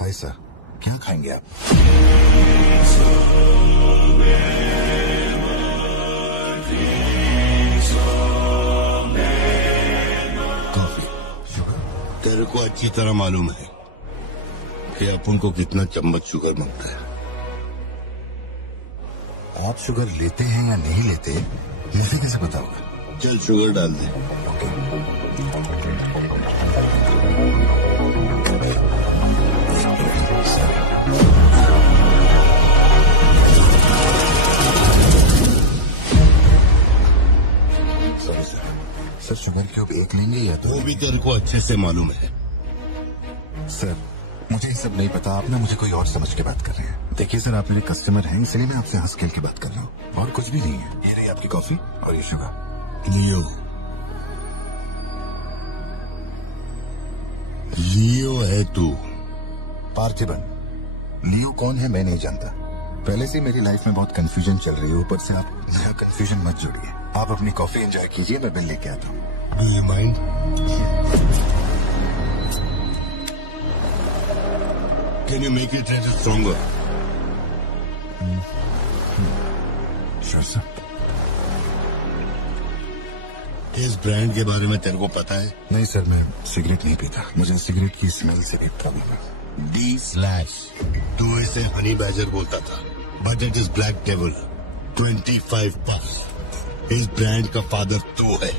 Hi sir, क्या खाएंगे आप? कॉफी। तेरे को अच्छी तरह मालूम है कि अपन को कितना चम्मच शुगर मांगता है। आप शुगर लेते हैं या नहीं लेते मुझे कैसे पता होगा? चल शुगर डाल दे। सॉरी सर, शुगर क्यूब एक लेंगे या वो भी तेरे को अच्छे से मालूम है। सर मुझे ये सब नहीं पता, आप ना मुझे कोई और समझ के बात कर रहे हैं। देखिए सर, आप मेरे कस्टमर हैं, इसलिए मैं आपसे हंस खेल के बात कर रहा हूँ और कुछ भी नहीं है। ये रही आपकी कॉफी और ये शुगर। लियो है तू। पार्थिबन। लियो कौन है मैं नहीं जानता। पहले से मेरी लाइफ में बहुत कंफ्यूजन चल रही है, ऊपर से आप नया कंफ्यूजन मत जोड़िए। आप अपनी कॉफी एंजॉय कीजिए, मैं बिल लेके आता हूँ। Do you mind? Can you make it little stronger? Sure sir. इस ब्रांड के बारे में तेरे को पता है? नहीं सर, मैं सिगरेट नहीं पीता, मुझे सिगरेट की स्मेल से भी प्रॉब्लम है। D/। तू इसे हनी बैजर बोलता था, but it is black devil 25 puff. इस ब्रांड का फादर तू है।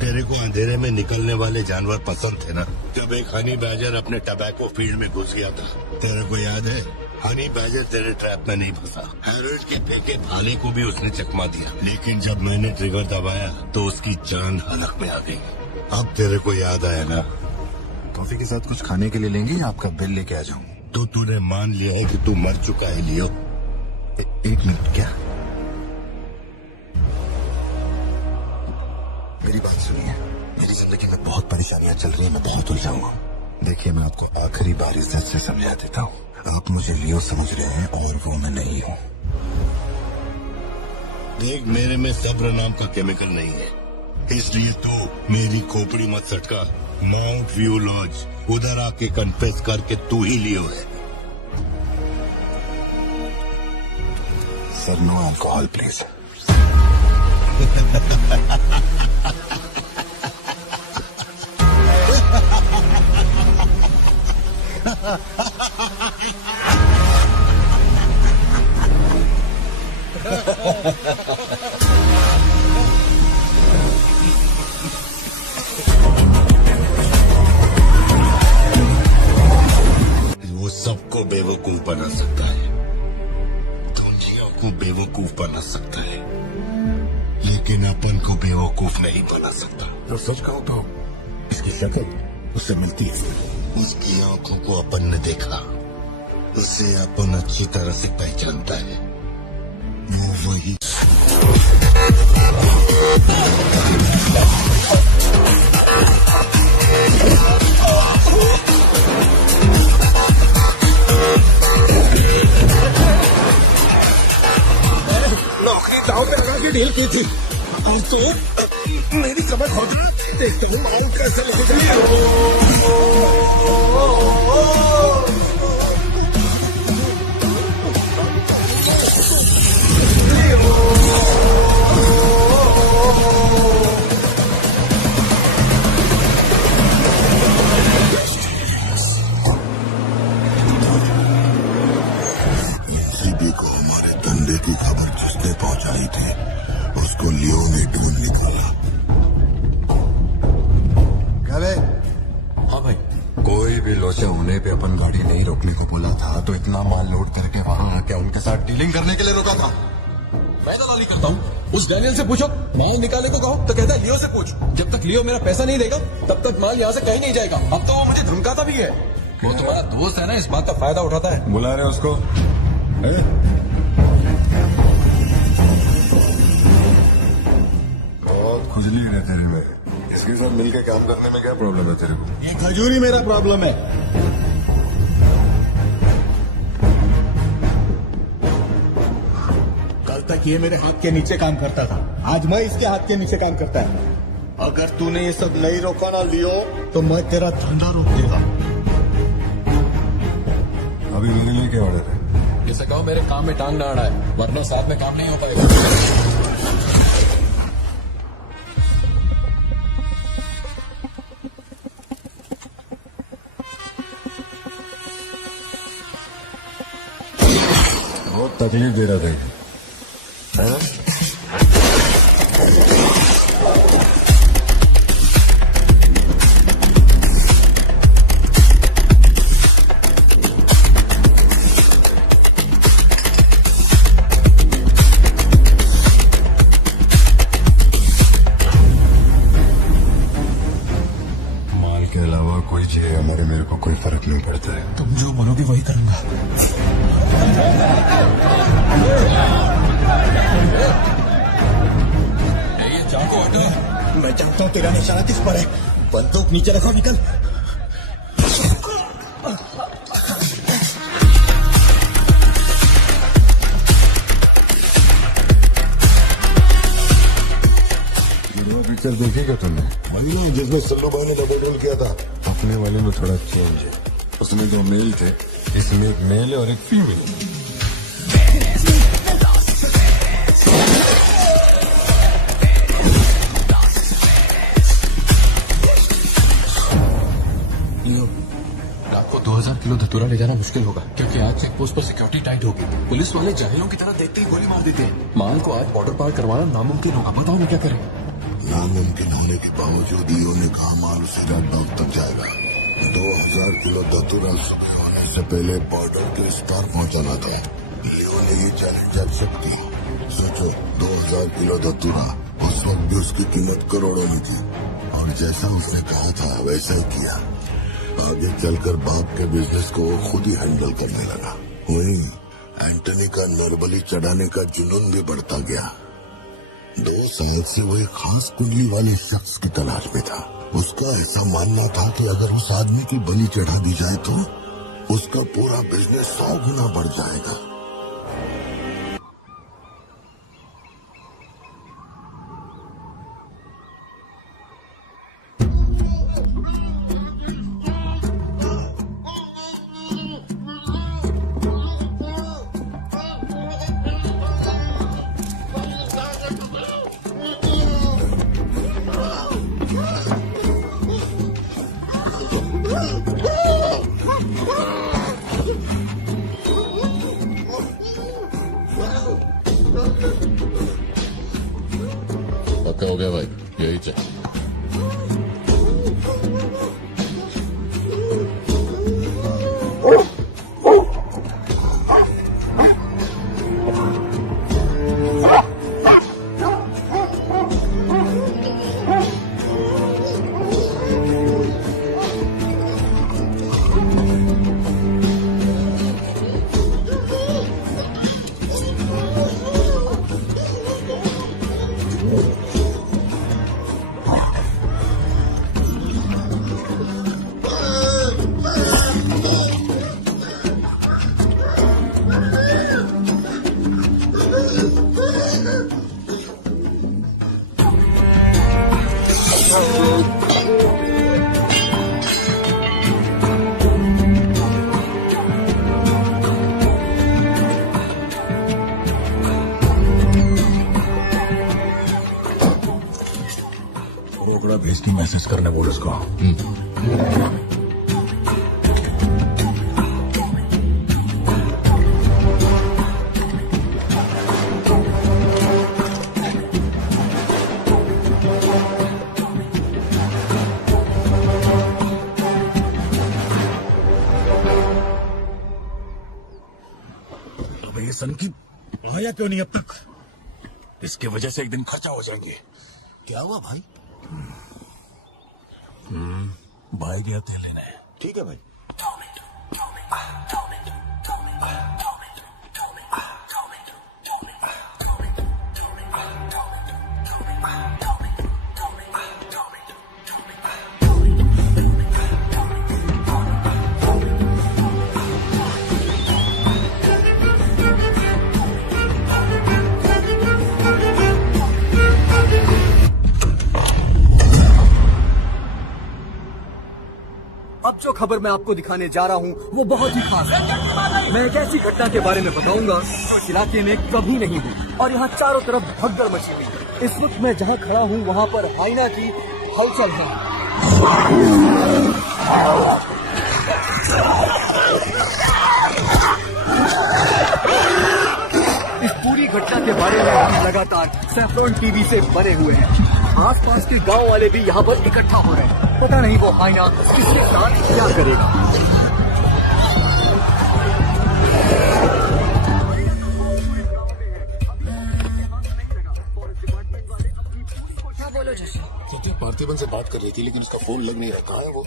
तेरे को अंधेरे में निकलने वाले जानवर पसंद थे ना? जब एक हनी बैजर अपने टबैको फील्ड में घुस गया था, तेरे को याद है? हनी बैजर तेरे ट्रैप में नहीं फंसा, हैरोल्ड के फेंके भाले को भी उसने चकमा दिया, लेकिन जब मैंने ट्रिगर दबाया तो उसकी जान हलक में आ गई। अब तेरे को याद आया ना? कॉफी के साथ कुछ खाने के लिए लेंगे या आपका बिल लेके आ जाऊं? तो तूने मान लिया है कि तू मर चुका है लियो। एक मिनट, क्या? मेरी बात सुनिए, मेरी जिंदगी में बहुत परेशानियां चल रही हैं, मैं बहुत उलझा हुआ हूं। देखिए, मैं आपको आखिरी बार इज्जत से समझा देता हूँ, आप मुझे लियो समझ रहे हैं और वो मैं नहीं हूँ। देख, मेरे में सब्र नाम का केमिकल नहीं है, इसलिए तू मेरी खोपड़ी मत सटका। माउंट व्यू लॉज, उधर आके कन्फेस करके तू ही लियो है। Sir, no alcohol please. वो सबको बेवकूफ बना सकता है, दुनिया को बेवकूफ बना सकता है, लेकिन अपन को बेवकूफ नहीं बना सकता। तो सच कहूं तो इसकी शक्ल उससे मिलती है। उसकी आंखों को अपन ने देखा, उसे अपन अच्छी तरह से पहचानता है। वो वही नौकरी दांव पे लगा के डील की थी और तो मेरी कमर खोद। देखता हूँ माल कैसे लग को हमारे धंधे की खबर जिसने पहुंचाई थी, उसको लियो ने ढूंढ निकाला। हाँ भाई, कोई भी लोचा होने पे अपन गाड़ी नहीं रोकने को बोला था, तो इतना माल लोड करके वहाँ आके उनके साथ डीलिंग करने के लिए रुका था। मैं दलाली करता हूँ, उस डैनियल से पूछो। माल निकालने को कहो तो कहता है लियो से पूछ। जब तक लियो मेरा पैसा नहीं देगा तब तक माल यहाँ से कहीं नहीं जाएगा। अब तो वो मुझे धमकाता भी है। वो तुम्हारा दोस्त है ना, इस बात का फायदा उठाता है। बुला रहे उसको? बहुत खुजली है तेरे में, इसके साथ मिलकर काम करने में क्या प्रॉब्लम है तेरे को? ये खजूरी मेरा प्रॉब्लम है। कल तक ये मेरे हाथ के नीचे काम करता था, आज मैं इसके हाथ के नीचे काम करता है। अगर तूने ये सब नहीं रोका ना लियो तो मैं तेरा धंधा रोक देगा। से कहो मेरे काम में टांग ना अड़ाए, वरना साथ में काम नहीं हो पाएगा। बहुत तकलीफ दे रहा था ये, है ना? माल के अलावा कोई चीज हमारे मेरे को कोई फर्क नहीं पड़ता है। तुम जो बोलोगे वही करूंगा। ये चाकू हटा। मैं जानता हूँ तेरा निशाना किस पर है। बंदूक नीचे रखो, निकल। पिक्चर देखेगा तुमने? वही ना जिसमें सल्लू भाई ने डबल रोल किया था। अपने वाले में थोड़ा चेंज है, उसमें 2 मेल थे, इसमें 1 मेल है और 1 फीमेल। रात को 2000 किलो धतूरा ले जाना मुश्किल होगा, क्योंकि आज चेक पोस्ट पर सिक्योरिटी टाइट होगी। पुलिस वाले जाहिलों की तरह देखते ही गोली मार देते हैं। माल को आज बॉर्डर पार करवाना नामुमकिन होगा। बताओ मैं क्या करें? नामुमकिन होने के बावजूद ईओ ने कहा माल उसे रेड डॉग तक जाएगा। 2000 किलो धतूरा सुबह होने से पहले बॉर्डर के इस पार पहुंचाना था। ईओ ने ये चैलेंज एक्सेप्ट की। सोचो, 2000 किलो धतूरा, उस वक्त भी उसकी कीमत करोड़ों में थी, और जैसा उसने कहा था वैसा ही किया। आगे चलकर बाप के बिजनेस को वो खुद ही हैंडल करने लगा। वहीं एंटनी का नरबली चढ़ाने का जुनून भी बढ़ता गया। 2 साल से वो एक खास कुंडली वाले शख्स की तलाश में था। उसका ऐसा मानना था कि अगर उस आदमी की बलि चढ़ा दी जाए तो उसका पूरा बिजनेस 100 गुना बढ़ जाएगा। पक्का हो गया भाई, यही चाहिए। रोकड़ा भेज की मैसेज करने बोल उसको। अबे ये सन की आया क्यों नहीं अब तक? इसकी वजह से एक दिन खर्चा हो जाएंगे। क्या हुआ भाई? भाई गया तेल लेने। ठीक है भाई। खबर मैं आपको दिखाने जा रहा हूँ वो बहुत ही खास है। मैं एक ऐसी घटना के बारे में बताऊंगा जो इस इलाके में कभी नहीं हुई और यहाँ चारों तरफ भगदड़ मची हुई है। इस वक्त मैं जहाँ खड़ा हूँ वहाँ पर हाइना की हलचल है। इस पूरी घटना के बारे में हम लगातार सैफरॉन टीवी से बने हुए हैं। आसपास के गांव वाले भी यहाँ पर इकट्ठा हो रहे हैं। पता नहीं वो हाइना किसके साथ क्या करेगा। हाँ बोलो जोशी। सत्या पार्थिवन से बात कर रही थी लेकिन उसका फोन लग नहीं रहा। कहाँ है वो?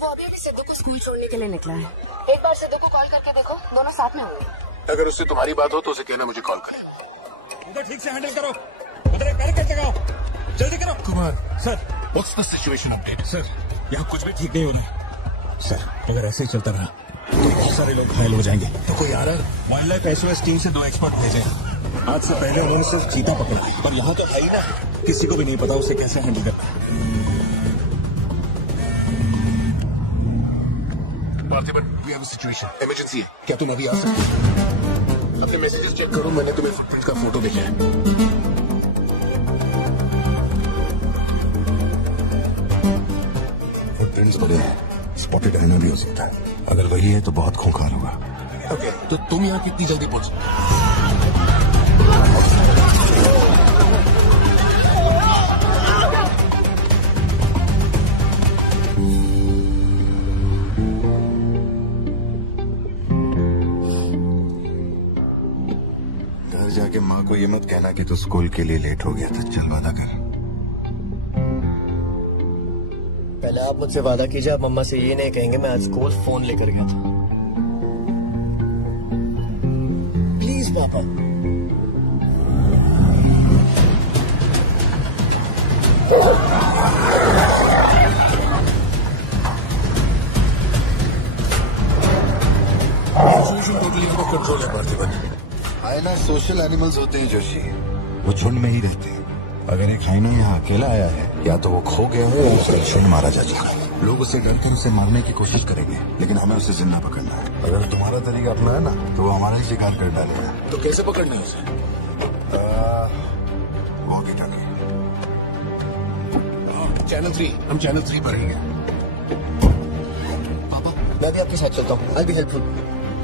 वो अभी अभी सिद्धू को स्कूल छोड़ने के लिए निकला है। एक बार सिद्धू को कॉल करके देखो, दोनों साथ में होंगे। अगर उससे तुम्हारी बात हो तो उसे कहना मुझे कॉल करे। उधर ठीक से हैंडल करो, उधर एक बैरिकेड लगाओ, जल्दी करो। Kumar sir, what's the situation update? Sir यहाँ कुछ भी ठीक नहीं हो रहा। सर अगर ऐसे ही चलता रहा तो बहुत सारे लोग घायल हो जाएंगे। तो कोई आ रहा है? वाइल्ड लाइफ एसओएस टीम से 2 एक्सपर्ट भेजे। आज से पहले उन्होंने सिर्फ चीता पकड़ा है, पर यहाँ तो है ही ना, किसी को भी नहीं पता उसे कैसे हैंडल करना है। Parthiban, we have a situation, emergency है। क्या तुम अभी आ सकते हो? अपने मैसेजेस चेक करो, मैंने तुम्हें फुटप्रिंट का फोटो भेजा है। फुटप्रिंट्स बड़े हैं, स्पॉटेड हाइना भी हो सकता है। अगर वही है तो बहुत खूंखार होगा। ओके, तो तुम यहाँ कितनी जल्दी पहुंच? घर जाके माँ को ये मत कहना कि तू स्कूल के लिए लेट हो गया था। चल वादा कर। पहले आप मुझसे वादा कीजिए, आप मम्मा से ये नहीं कहेंगे मैं आज स्कूल फोन लेकर गया था। प्लीज पापा। सिचुएशन टोटली अंडर कंट्रोल है पार्थिवन। हाइना सोशल एनिमल्स होते हैं जोशी, वो झुंड में ही रहते हैं। अगर एक हाइना यहाँ अकेला आया है या तो वो खो गया है या उसका झुंड मारा जा चुका है। लोग उसे डर कर उसे मारने की कोशिश करेंगे लेकिन हमें उसे जिंदा पकड़ना है। अगर तुम्हारा तरीका अपना है ना तो वो हमारा ही शिकार कर डालेगा। तो कैसे पकड़ना है उसे? Walkie talkie. चैनल 3, हम चैनल 3 पर रहेंगे। पापा मैं भी आपके साथ चलता हूँ। आई बी हेल्पफुल।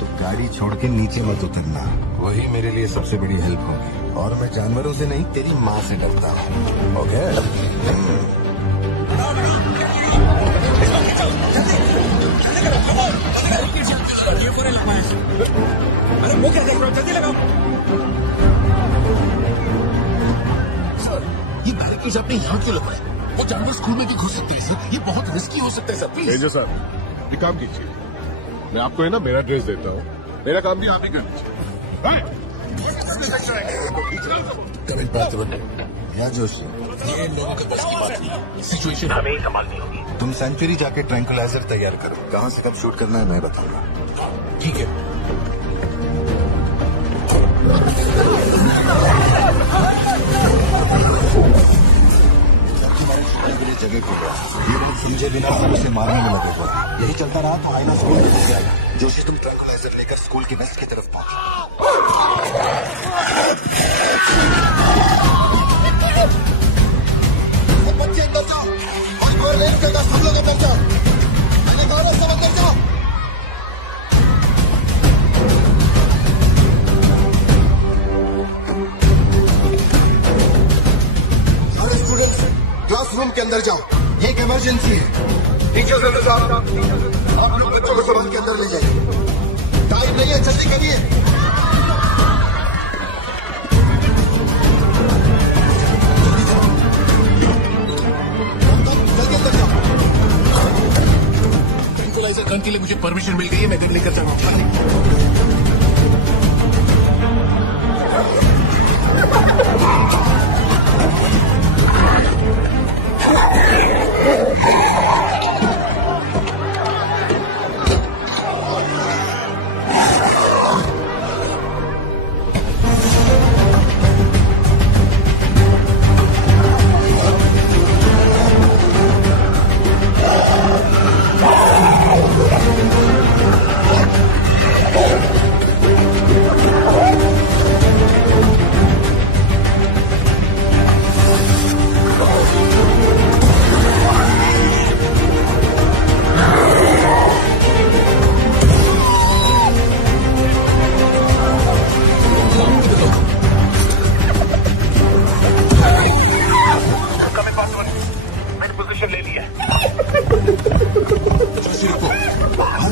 तो गाड़ी छोड़ के नीचे मत उतरना, वही मेरे लिए सबसे बड़ी हेल्प होगी। और मैं जानवरों से नहीं तेरी माँ से डरता हूँ। ओके? अरे वो क्या देख रहे हो, जल्दी लगाओ। सर, ये बैरिकेड्स आपने यहाँ क्यों लगाए? वो जानवर स्कूल में भी घुस सकते हैं सर। ये बहुत रिस्की हो सकता है सर। प्लीज मेजर साहब, ये काम कीजिए। मैं आपको है ना मेरा ड्रेस देता हूँ। मेरा काम भी आप ही कर दीजिए। कमिंग पार्थिवन। या जोशी, ये लोगों के बस की बात नहीं है। सिचुएशन हमें ही संभालनी होगी। तुम सेंचुरी जाके ट्रैंकुलाइजर तैयार करो। कहाँ से कब शूट करना है मैं बताऊंगा। ठीक है। जगह को ये लोग समझे बिना सब उसे मारने में लगे हुए। यही चलता रहा तो आईना स्कूल में जाएगा। जोशी तुम ट्रैंकुलाइजर लेकर स्कूल के वेस्ट की तरफ पहुंचो। बच्चे अंदर जाओ और कोई लेट करना, सब लोग अंदर जाओ। मैंने कहा सब अंदर जाओ। सारे स्टूडेंट्स क्लासरूम के अंदर जाओ, ये एक इमरजेंसी है। टीचर्स अंदर जाओ, आप लोग बच्चों को संभाल के अंदर ले जाइए। टाइम नहीं है, जल्दी करिए। जल्दी अंदर जाओ। ट्रैंकुलाइजर गन के लिए मुझे परमिशन मिल गई है, मैं गन लेकर जा रहा हूँ।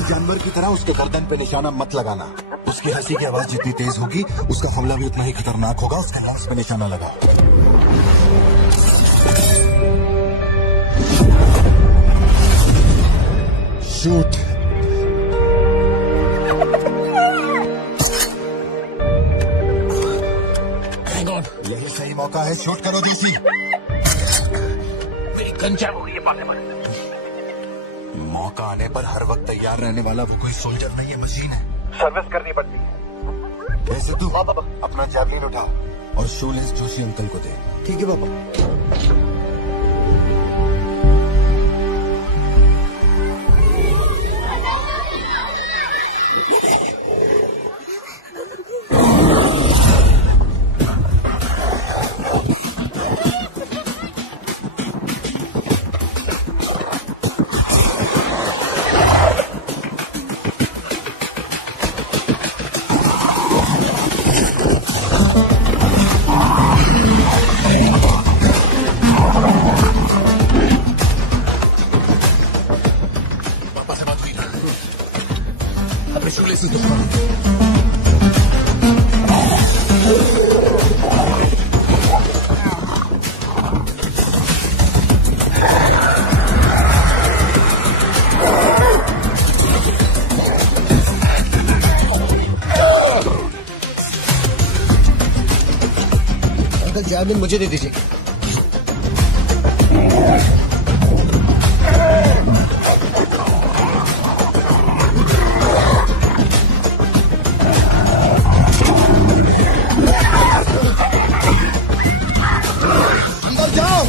जानवर की तरह उसके गर्दन पे निशाना मत लगाना। उसकी हंसी की आवाज जितनी तेज होगी उसका हमला भी उतना ही खतरनाक होगा। उसके लंग्स पे निशाना लगाओ। शूट। यही सही मौका है, शूट करो जोशी। मेरी गंजा हो गई है पाले मारने। मौका आने पर हर वक्त तैयार रहने वाला वो कोई सोल्जर नहीं है, मशीन है। सर्विस करनी पड़ती है। वैसे तू अपना जैवलिन उठा और शूलेस जोशी अंकल को दे। ठीक है पापा। अपने शूलेसेस दो। अंकल जैवलिन मुझे दे दीजिए। अंदर जाओ।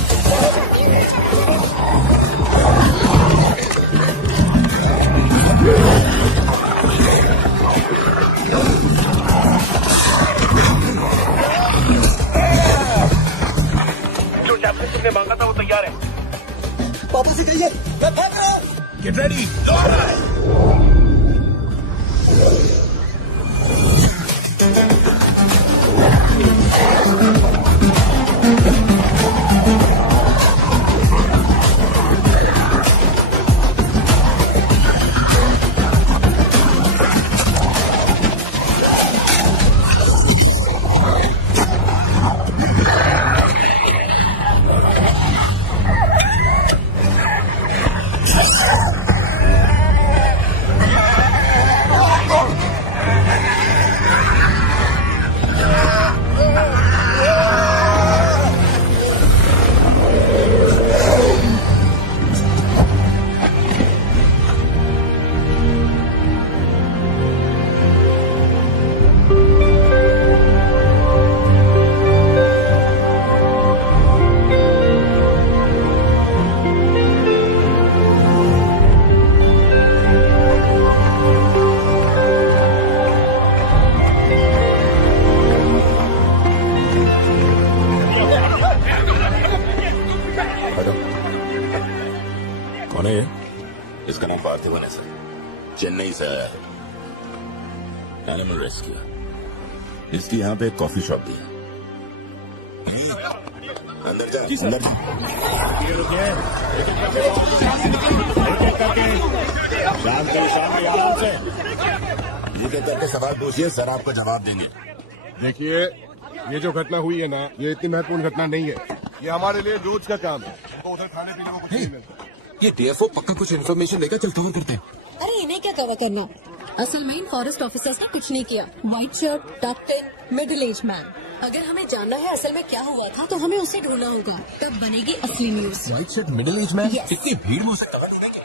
जो जैवलिन तुमने मांगा था वो तैयार है। पापा से कहिए मैं भाग रहा हूँ। Get ready. लॉर्ड। कौन है ये? इसका नाम पार्थिवन है सर। चेन्नई से आया है। Animal rescue. इसकी यहाँ पे एक कॉफी शॉप भी है। अंदर जा, अंदर जा। शांति आराम से। ये करके सवाल पूछिए, सर आपको जवाब देंगे। देखिए, ये जो घटना हुई है ना, ये इतनी महत्वपूर्ण घटना नहीं है। ये हमारे लिए रोज का काम है। तो उधर खाने पीने को कुछ नहीं मिलता। ये डीएफओ पक्का कुछ इन्फॉर्मेशन देगा। चल कवर करते हैं। अरे इन्हें क्या कवर करना। असल में इन फॉरेस्ट ऑफिसर्स ने कुछ नहीं किया। White shirt, top 10, middle age man. अगर हमें जानना है असल में क्या हुआ था तो हमें उसे ढूंढना होगा, तब बनेगी असली news. White shirt, middle age man. Yes. इतनी भीड़ में उसे कवर नहीं किया।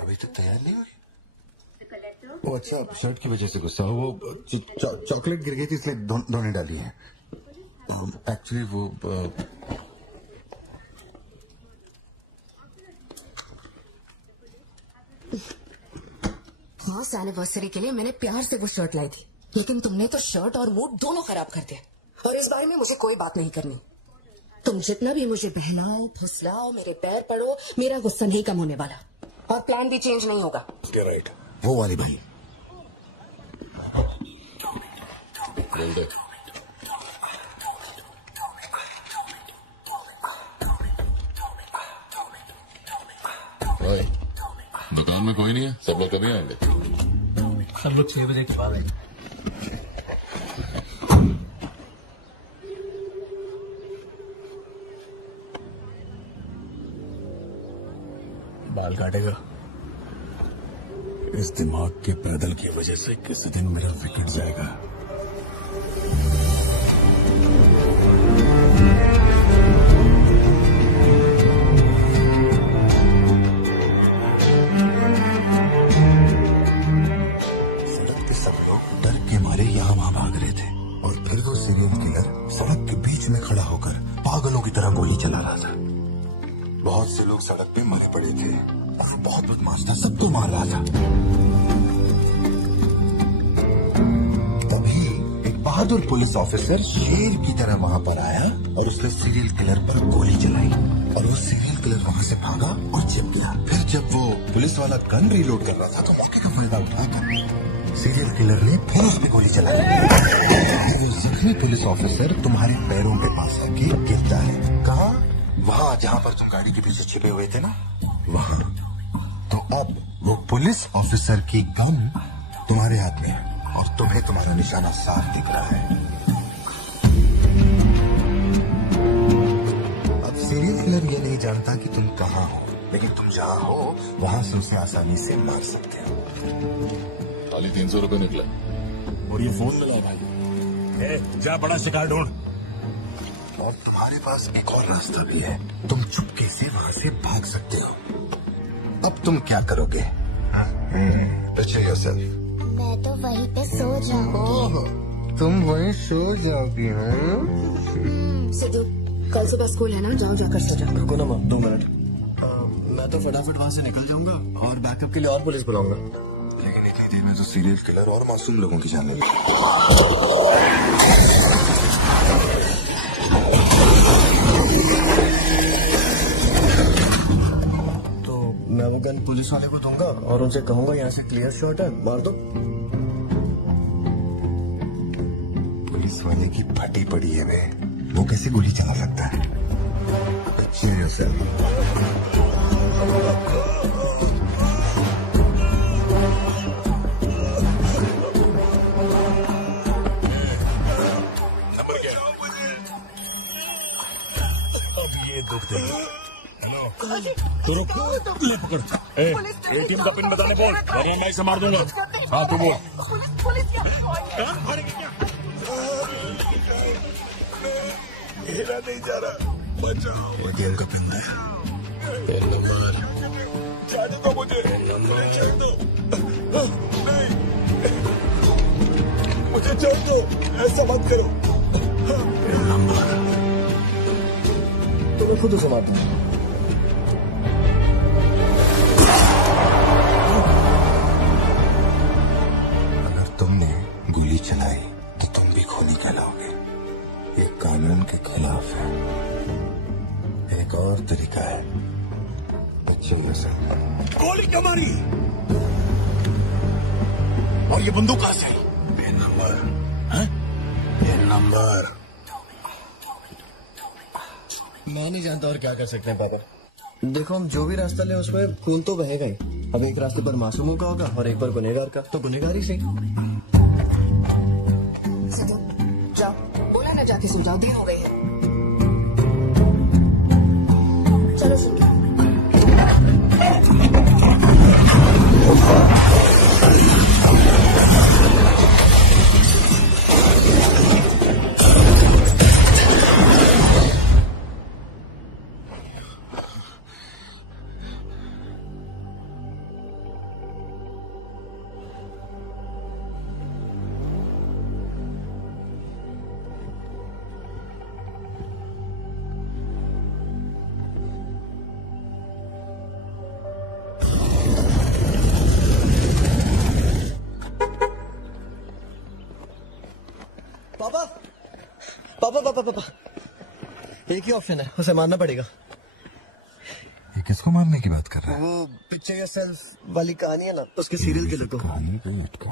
अभी तक तैयार नहीं हुई। वो अच्छा शर्ट की वजह से गुस्सा हो। वो चॉकलेट गिर गई थी इसलिए धोने डाली है। एक्चुअली वो मास एनिवर्सरी के लिए मैंने प्यार से वो शर्ट लाई थी, लेकिन तुमने तो शर्ट और मूड दोनों खराब कर दिया। और इस बारे में मुझे कोई बात नहीं करनी। तुम जितना भी मुझे बहलाओ, फुसलाओ, मेरे पैर पड़ो, मेरा गुस्सा नहीं कम होने वाला और प्लान भी चेंज नहीं होगा। राइट, वो वाली भाई बोल दे। ओए, दुकान में कोई नहीं है, सब लोग कभी आएंगे? सब लोग 6 बजे के बाद आएंगे। बाल काटेगा? इस दिमाग के पैदल की वजह से किसी दिन मेरा विकेट जाएगा। सड़क पे सब लोग डर के मारे यहाँ वहाँ भाग रहे थे और फिर वो सीरियल किलर सड़क के बीच में खड़ा होकर पागलों की तरह गोली चला रहा था। बहुत से लोग सड़क पे मर पड़े थे और बहुत बदमाश था, सबको मार रहा था। तभी एक बहादुर पुलिस ऑफिसर शेर की तरह वहां पर आया और उसने सीरियल किलर पर गोली चलाई और वो सीरियल किलर वहां से भागा और छिप गया। फिर जब वो पुलिस वाला गन रीलोड कर रहा था तो मौके का फायदा उठाकर सीरियल किलर ने फिर उस पर गोली चलाई। वो जख्मी पुलिस ऑफिसर तुम्हारे पैरों के पास आके गिरता है। कहा? वहाँ जहाँ पर तुम गाड़ी के पीछे छिपे हुए थे ना, वहाँ। तो अब वो पुलिस ऑफिसर की गन तुम्हारे हाथ में है और तुम्हें तुम्हारा निशाना साफ दिख रहा है। अब सीरियल किलर ये नहीं जानता कि तुम कहाँ हो, लेकिन तुम जहाँ हो वहाँ से उसे आसानी से मार सकते हो। खाली 300 रुपए निकला और ये फोन मिला भाई। जा बड़ा शिकार ढूंढ। और तुम्हारे पास एक और रास्ता भी है, तुम चुपके से वहाँ से भाग सकते हो। अब तुम क्या करोगे? Picture yourself. मैं तो वहीं पे सो जाऊंगी। तुम वहीं सो जाओगी? सिद्धू, कल सुबह स्कूल है ना, जाओ जाकर सो जाओ। रुको ना माँ, 2 मिनट। मैं तो फटाफट वहाँ से निकल जाऊंगा और बैकअप के लिए और पुलिस बुलाऊंगा। लेकिन इतनी देर में तो सीरियल किलर और मासूम लोगों की जान ले लेगा। मैं वो गन पुलिस वाले को दूंगा और उनसे कहूंगा यहाँ से क्लियर शॉट है, मार दो। पुलिस वाले की फटी पड़ी है वे, वो कैसे गोली चला सकता है? Picture yourself. तो रुक, ले पकड़। एटीएम का पिन बताने बोल, वरना मैं इसे मार दूंगा। हाँ तू बोल। हिला नहीं जा रहा, बचाओ। एटीएम का पिन है। तेरा नंबर जाने दो मुझे, छोड़ दो। नहीं, मुझे छोड़ दो, ऐसा मत करो। तेरा नंबर तो मैं खुद उसे मार दूंगा। तुमने गोली चलाई तो तुम भी खूनी कहलाओगे। ये कानून के खिलाफ है। एक और तरीका है, बच्चों से गोली क्यों मारी? और ये बंदूक कहाँ से? Pin number, pin number. मैं नहीं जानता और क्या कर सकते हैं पापा। देखो हम जो भी रास्ता ले उसमें खून तो बहेगा ही। अब एक रास्ते पर मासूमों का होगा और एक पर गुनहगार का, तो गुनहगार ही सही। सिद्धू, जाओ, बोला ना जाके सो जाओ, देर हो गई है। चलो सो जाओ। पापा पापा पापा पापा, एक ही ऑप्शन है, उसे मारना पड़ेगा। ये किसको मारने की बात कर रहा है? वो पिक्चर योरसेल्फ वाली कहानी है ना, उसके सीरियल किलर को। कहानी पे अटका।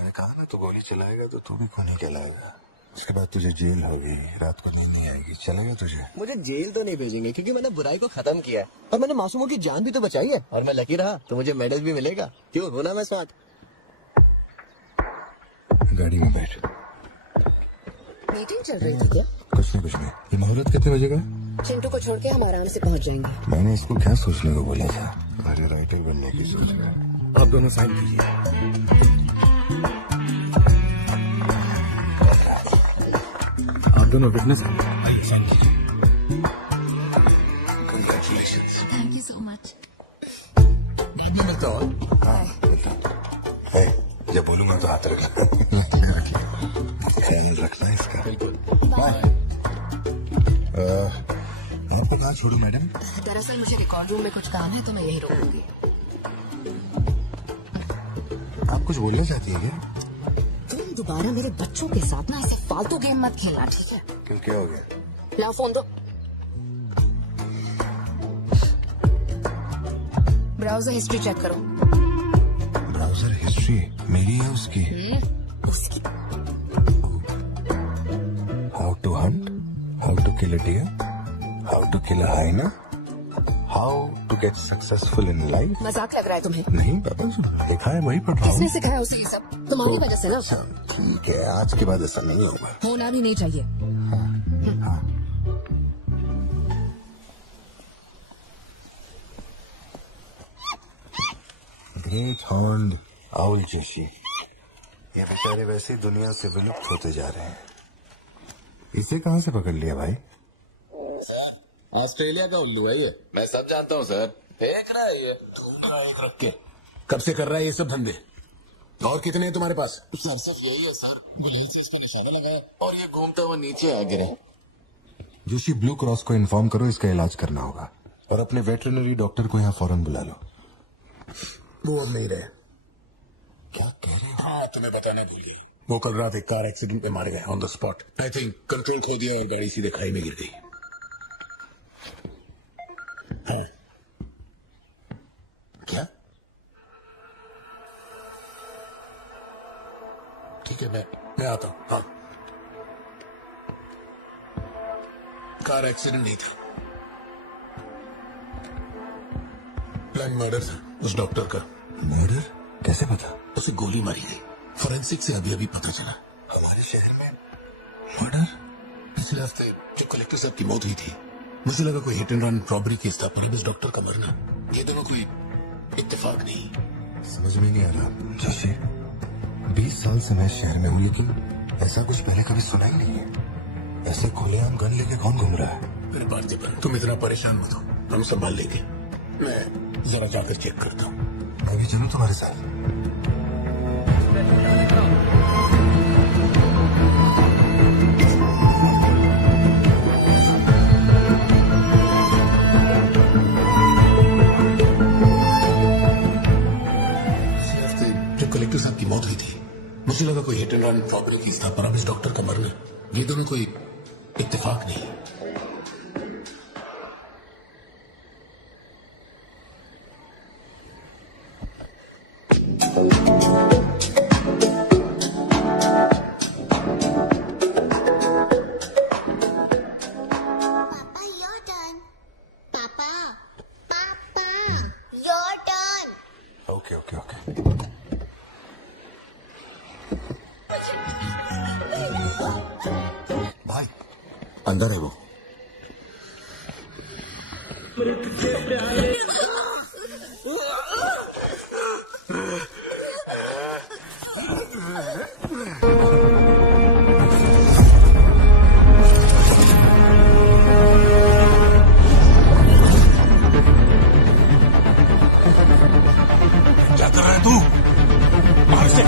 मैंने कहा ना, तू गोली चलाएगा तो तू भी खूनी कहलाएगा। उसके बाद तुझे जेल होगी, रात को नींद नहीं आएगी। चलेगा तुझे? मुझे जेल तो नहीं भेजेंगे क्योंकि मैंने बुराई को खत्म किया है और मैंने मासूमों की जान भी तो बचाई है और मैं लकी रहा तो मुझे मेडल भी मिलेगा। क्यों होना मैं स्वाद। गाड़ी में बैठ। मीटिंग चल रही थी क्या? कुछ नहीं। ये मुहूर्त कितने बजे का? चिंटू को छोड़ के हम आराम से पहुंच जाएंगे। मैंने इसको क्या सोचने को बोला था? अरे राइटर बनने की सोच रहा है। आप दोनों साइन कीजिए। आप दोनों विटनेस हैं। आइए साइन कीजिए। Congratulations. Thank you so much. हाँ, बेटा। है, जब बोलूंगा तो हाथ रखना। ध्यान रखना इसका। बिल्कुल। आपको कहाँ छोड़ू मैडम? दरअसल मुझे रिकॉर्ड रूम में कुछ काम है तो मैं यही रुकूंगी। आप कुछ बोलना चाहती है क्या? तुम दोबारा मेरे बच्चों के साथ ना ऐसे फालतू गेम मत खेलना, ठीक है? क्यों, क्या हो गया? लाओ फोन दो। ब्राउजर हिस्ट्री चेक करो। ब्राउजर हिस्ट्री मेरी है उसकी? उसकी। How to hunt, how to kill a deer, how to kill a hyena, how to get successful in life. मजाक लग रहा है तुम्हें? नहीं पापा, लिखा है वही पढ़ रहा किसने हूँ। सिखाया उसे ये सब? तुम्हारी वजह से ना। अच्छा, ठीक है, आज के बाद ऐसा नहीं होगा। होना भी नहीं चाहिए। ग्रेट हॉर्न्ड आउल जोशी, ये बेचारे वैसे ही दुनिया से विलुप्त होते जा रहे हैं। इसे कहाँ से पकड़ लिया भाई? ऑस्ट्रेलिया का उल्लू है ये। मैं सब जानता हूँ सर। देख रहा है ये एक रख के कब से कर रहा है ये सब धंधे। और कितने हैं तुम्हारे पास? सर सिर्फ यही है सर, गुलेल से इसका निशाना लगा है और ये घूमता हुआ नीचे आ गिरे। जोशी, ब्लू क्रॉस को इन्फॉर्म करो, इसका इलाज करना होगा और अपने वेटरनरी डॉक्टर को यहाँ फौरन बुला लो। वो अब नहीं रहे। क्या कह रहे हैं? हाँ, तुम्हें बताना भूल गई। वो कल रात एक कार एक्सीडेंट में मार गए on the spot. I think control खो दिया और गाड़ी सीधे खाई में गिर गई। हाँ। क्या? ठीक है, मैं आता हूँ। हाँ, कार एक्सीडेंट नहीं था, प्लान मर्डर था उस डॉक्टर का। मर्डर? कैसे पता? उसे गोली मारी गई। फोरेंसिक से अभी अभी पता चला। हमारे शहर में मर्डर? पिछले हफ्ते जो कलेक्टर साहब की मौत हुई थी, मुझे लगा कोई hit and run robbery case था, पर बस डॉक्टर का मरना, ये दोनों कोई इत्तेफाक नहीं। समझ में नहीं आ रहा जोशी। 20 साल से मैं शहर में हूँ, लेकिन ऐसा कुछ पहले कभी सुना ही नहीं है। ऐसे खुलेआम गन लेके कौन घूम रहा है? मेरे पार्थिव, तुम इतना परेशान मत हो, हम संभाल लेंगे। मैं जरा जाकर चेक करता हूँ। मैं भी चलूं तुम्हारे साथ? जो कलेक्टर साहब की मौत हुई थी, मुझे लगा कोई hit and run robbery case था, पर अब इस डॉक्टर का मरना, ये दोनों कोई इत्तेफाक नहीं। पापा योर टर्न। पापा पापा your turn. Okay okay okay. भाई अंदर है वो। क्या कर रहा है तू? बाहर से।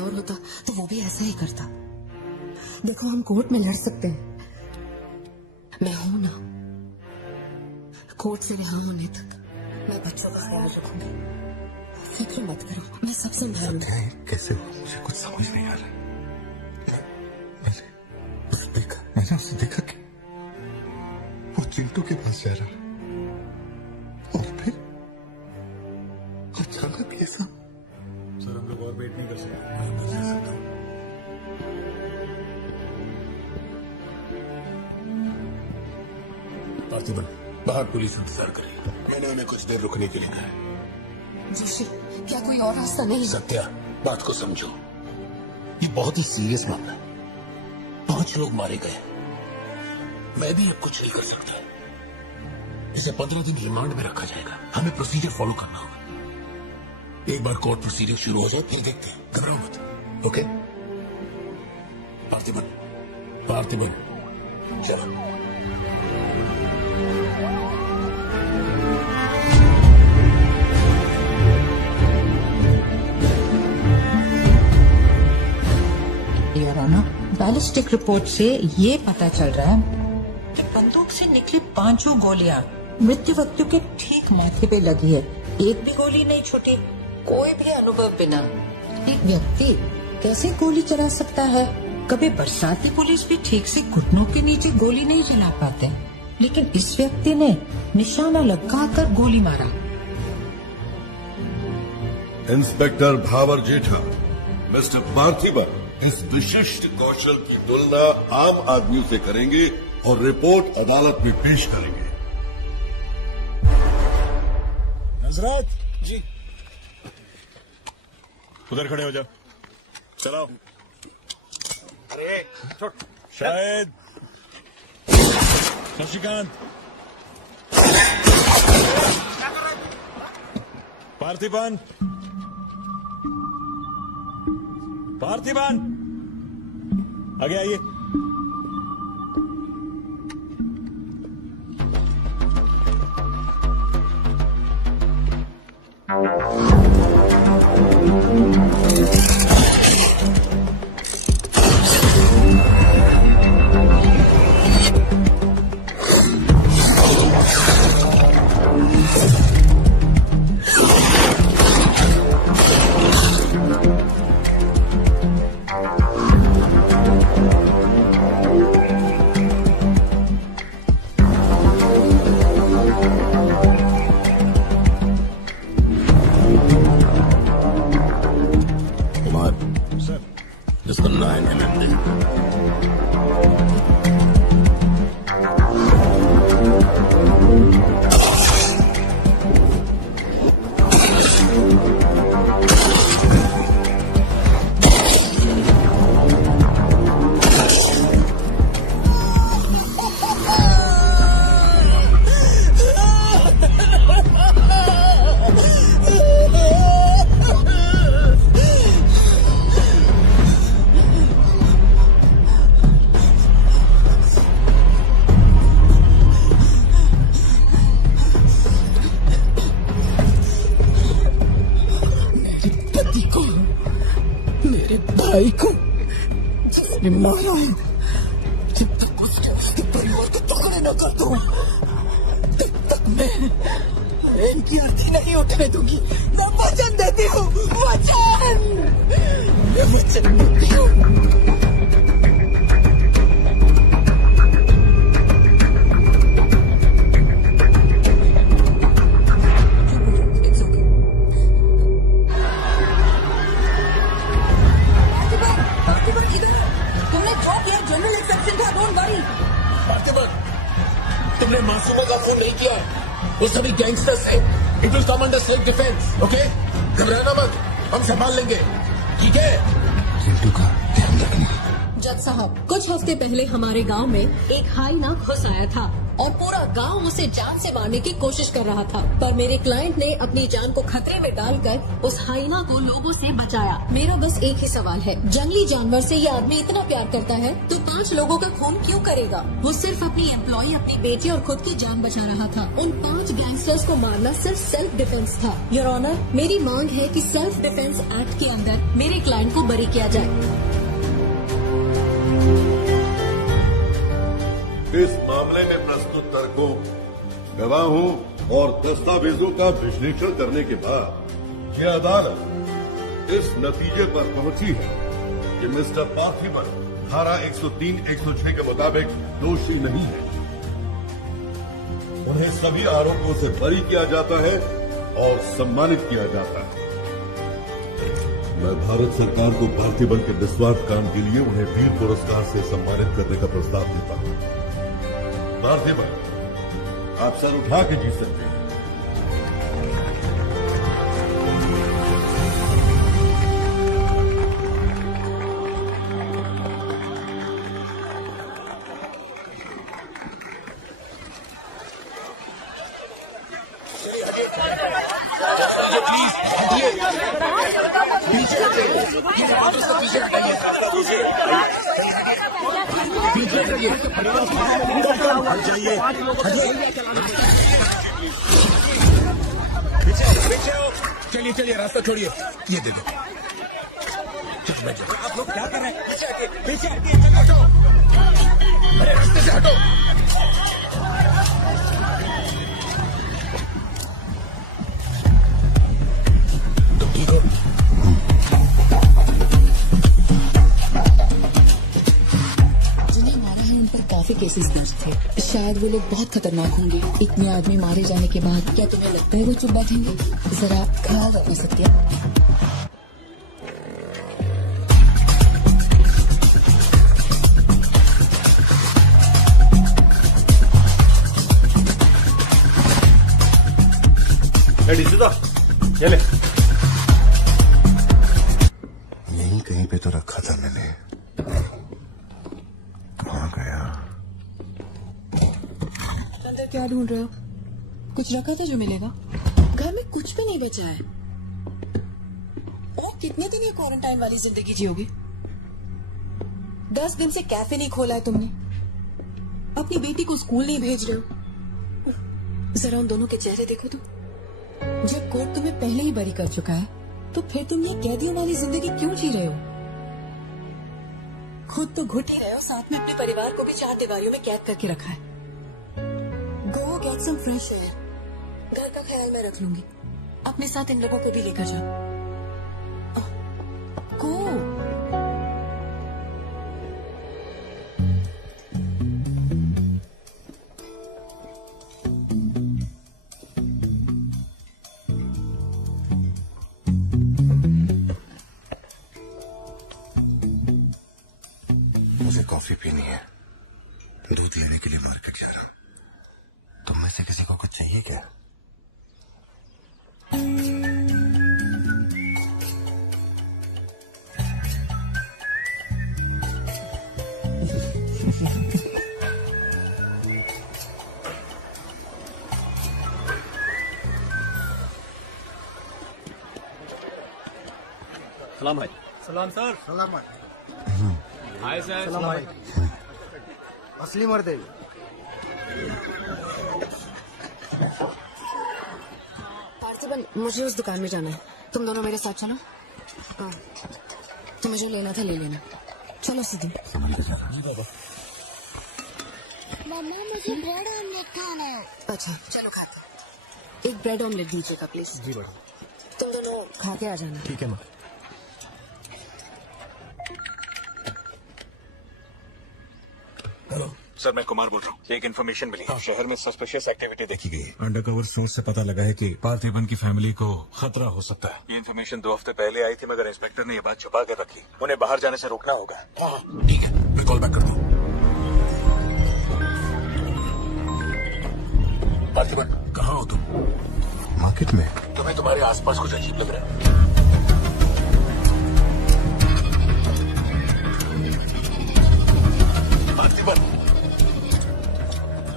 और होता तो वो भी ऐसा ही करता। देखो हम कोर्ट में लड़ सकते हैं, मैं हूं ना। कोर्ट से रिहा होने तक मैं बच्चों का ख्याल रखूंगी, फिक्र मत करो, मैं सब संभालूंगी। क्या है? कैसे हुआ? मुझे कुछ समझ नहीं आ रहा। मैंने उसे देखा कि वो चिंटू के पास जा रहा और फिर अचानक ऐसा। सर हम लोग और वेट नहीं कर सकते। पार्थिबन, बाहर पुलिस इंतजार कर रही है। मैंने उन्हें कुछ देर रुकने के लिए कहा है। जोशी, क्या कोई और रास्ता नहीं? सत्या, बात को समझो, ये बहुत ही सीरियस मामला है। 5 लोग मारे गए, मैं भी अब कुछ नहीं कर सकता। इसे 15 दिन रिमांड में रखा जाएगा। हमें प्रोसीजर फॉलो करना होगा। एक बार कोर्ट प्रोसीजर शुरू हो जाए फिर देखते हैं। घबराओ मत, ओके? पार्थिबन, पार्थिबन, चलो। बैलिस्टिक रिपोर्ट से ये पता चल रहा है कि बंदूक से निकली 5 गोलियां मृत्यु व्यक्ति के ठीक माथे पे लगी है। एक भी गोली नहीं छूटी, कोई भी अनुभव बिना। एक व्यक्ति कैसे गोली चला सकता है? कभी बरसाती पुलिस भी ठीक से घुटनों के नीचे गोली नहीं चला पाते, लेकिन इस व्यक्ति ने निशाना लगाकर गोली मारा। इंस्पेक्टर भावर जेठा, मिस्टर पार्थिबन इस विशिष्ट कौशल की तुलना आम आदमियों से करेंगे और रिपोर्ट अदालत में पेश करेंगे। हजरत जी, उधर खड़े हो जाओ। चलो। अरे शायद शशिकांत, पार्थिबन, पार्थिबन, आगे आइए। जिसको 9 mm दे। भाई को जिसने मारा है, जब तक उसके परिवार को टुकड़े न कर दूं, तब तक मैं इनकी अर्थी नहीं उठने दूंगी। मैं वचन देती हूँ, वचन देती हूँ। तुमने मासूमों का खून नहीं किया, वो सभी गैंगस्टर्स हैं। It will come under self defence, okay? घबराना मत, हम संभाल लेंगे, ठीक है? चिंटू का ध्यान रखना। जज साहब, कुछ हफ्ते पहले हमारे गांव में एक हाई ना घुस आया था और पूरा गांव उसे जान से मारने की कोशिश कर रहा था, पर मेरे क्लाइंट ने अपनी जान को खतरे में डालकर उस हाइना को लोगों से बचाया। मेरा बस एक ही सवाल है, जंगली जानवर से ये आदमी इतना प्यार करता है तो 5 लोगों का खून क्यों करेगा? वो सिर्फ अपनी एम्प्लॉय, अपनी बेटी और खुद की जान बचा रहा था। उन 5 गैंगस्टर्स को मारना सिर्फ सेल्फ डिफेंस था। योर ऑनर, मेरी मांग है कि सेल्फ डिफेंस एक्ट के अंदर मेरे क्लाइंट को बरी किया जाए। इस मामले में प्रस्तुत तर्कों, गवाहों और दस्तावेजों का विश्लेषण करने के बाद यह अदालत इस नतीजे पर पहुंची है कि मिस्टर पार्थिबन धारा 103-106 के मुताबिक दोषी नहीं है। उन्हें सभी आरोपों से बरी किया जाता है और सम्मानित किया जाता है। मैं भारत सरकार को पार्थिबन के निस्वार्थ काम के लिए उन्हें वीर पुरस्कार से सम्मानित करने का प्रस्ताव देता हूं। पार्थिबन, आप सर उठा के जीत सकते हैं। चलिए चलिए, रास्ता छोड़िए, ये दे दो। आप लोग क्या कर रहे हैं? पीछे हटिए, पीछे हटिए, चलो हटो, अरे रास्ते से हटो। तुम ठीक हो? जिन्हें मारा है उन पर काफी केसेस दर्ज थे। शायद वो लोग बहुत खतरनाक होंगे। इतने आदमी मारे जाने के बाद क्या तुम्हें लगता है वो चुप बैठेंगे? जरा ख्याल रखना सत्या। चले, यहीं कहीं पे तो रखा था मैंने, कहाँ गया? अंदर क्या ढूंढ रहे हो? कुछ रखा था जो मिलेगा? घर में कुछ भी नहीं बचा है। और कितने दिन ये क्वारंटाइन वाली जिंदगी जियोगे? 10 दिन से कैफे नहीं खोला है तुमने, अपनी बेटी को स्कूल नहीं भेज रहे हो। जरा उन दोनों के चेहरे देखो तो। जब कोर्ट तुम्हें पहले ही बरी कर चुका है तो फिर तुम ये कैदियों वाली जिंदगी क्यों जी रहे हो? खुद तो घुट ही रहे हो, साथ में अपने परिवार को भी 4 दीवारियों में कैद करके रखा है। Go get some fresh air. घर का ख्याल मैं रख लूंगी। अपने साथ इन लोगों को भी लेकर जाओ। गो। मुझे कॉफी पीनी है, दूध लेने के लिए मार्केट जा रहा हूं। तुम में से किसी को कुछ चाहिए क्या? सलाम भाई। सलाम सर। सलाम भाई। Hi sir. सलाम भाई। असली मर्द है। पार्थिबन, मुझे उस दुकान में जाना है, तुम दोनों मेरे साथ चलो। तुम्हें जो लेना था ले लेना। चलो सीधी। मम्मा मुझे ब्रेड ऑमलेट खाना है। अच्छा चलो खाते। एक ब्रेड ऑमलेट दीजिएगा प्लीज। जी मैडम। तुम दोनों खा के आ जाना। ठीक है मैम। हेलो सर, मैं कुमार बोल रहा हूँ। एक इन्फॉर्मेशन मिली है, शहर में सस्पिशियस एक्टिविटी देखी गई है। अंडरकवर सोर्स से पता लगा है कि पार्थिबन की फैमिली को खतरा हो सकता है। ये इन्फॉर्मेशन 2 हफ्ते पहले आई थी, मगर इंस्पेक्टर ने ये बात छुपा कर रखी। उन्हें बाहर जाने से रोकना होगा। ठीक है, मैं कॉल बैक करता हूँ। पार्थिबन, कहाँ हो तुम? मार्केट में। तुम्हें तुम्हारे आसपास कुछ अजीब लग रहा है?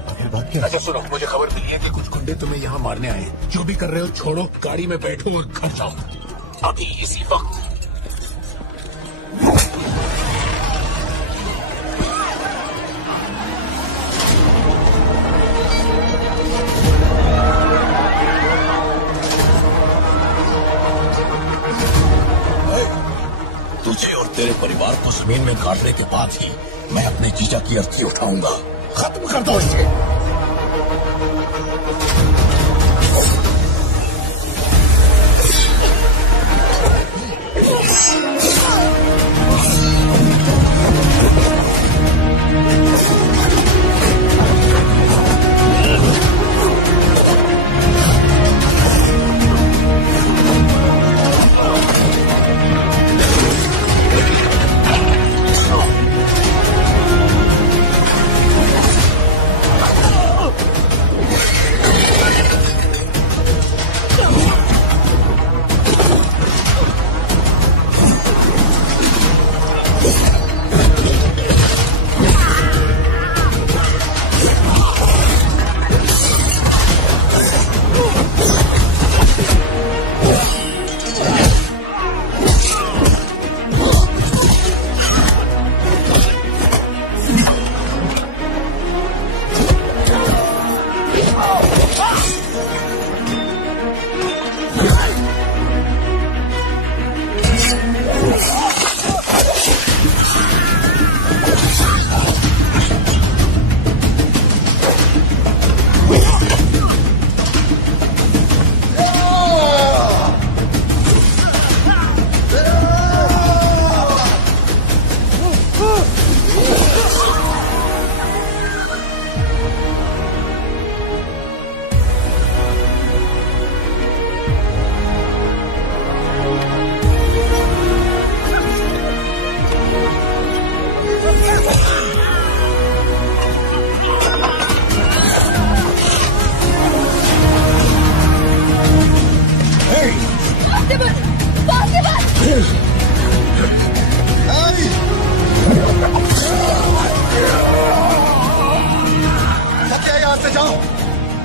आखिर बात क्या? अच्छा सुनो, मुझे खबर मिली है कि कुछ गुंडे तुम्हें यहाँ मारने आए हैं। जो भी कर रहे हो छोड़ो, गाड़ी में बैठो और घर जाओ अभी इसी वक्त। तुझे और तेरे परिवार को जमीन में गाड़ने के बाद ही मैं अपने जीजा की अर्थी उठाऊंगा। खत्म कर दो इसे।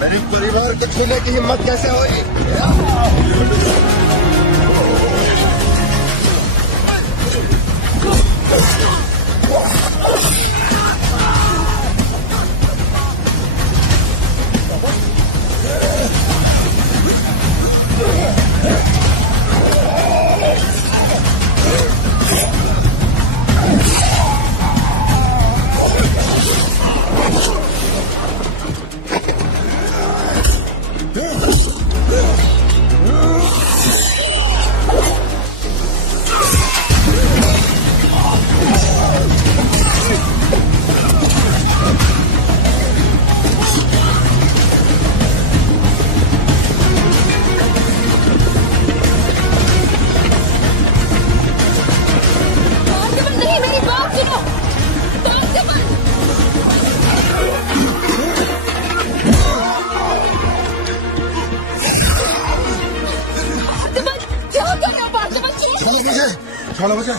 मेरे परिवार के छूने की हिम्मत कैसे हुई? छोड़ो मुझे।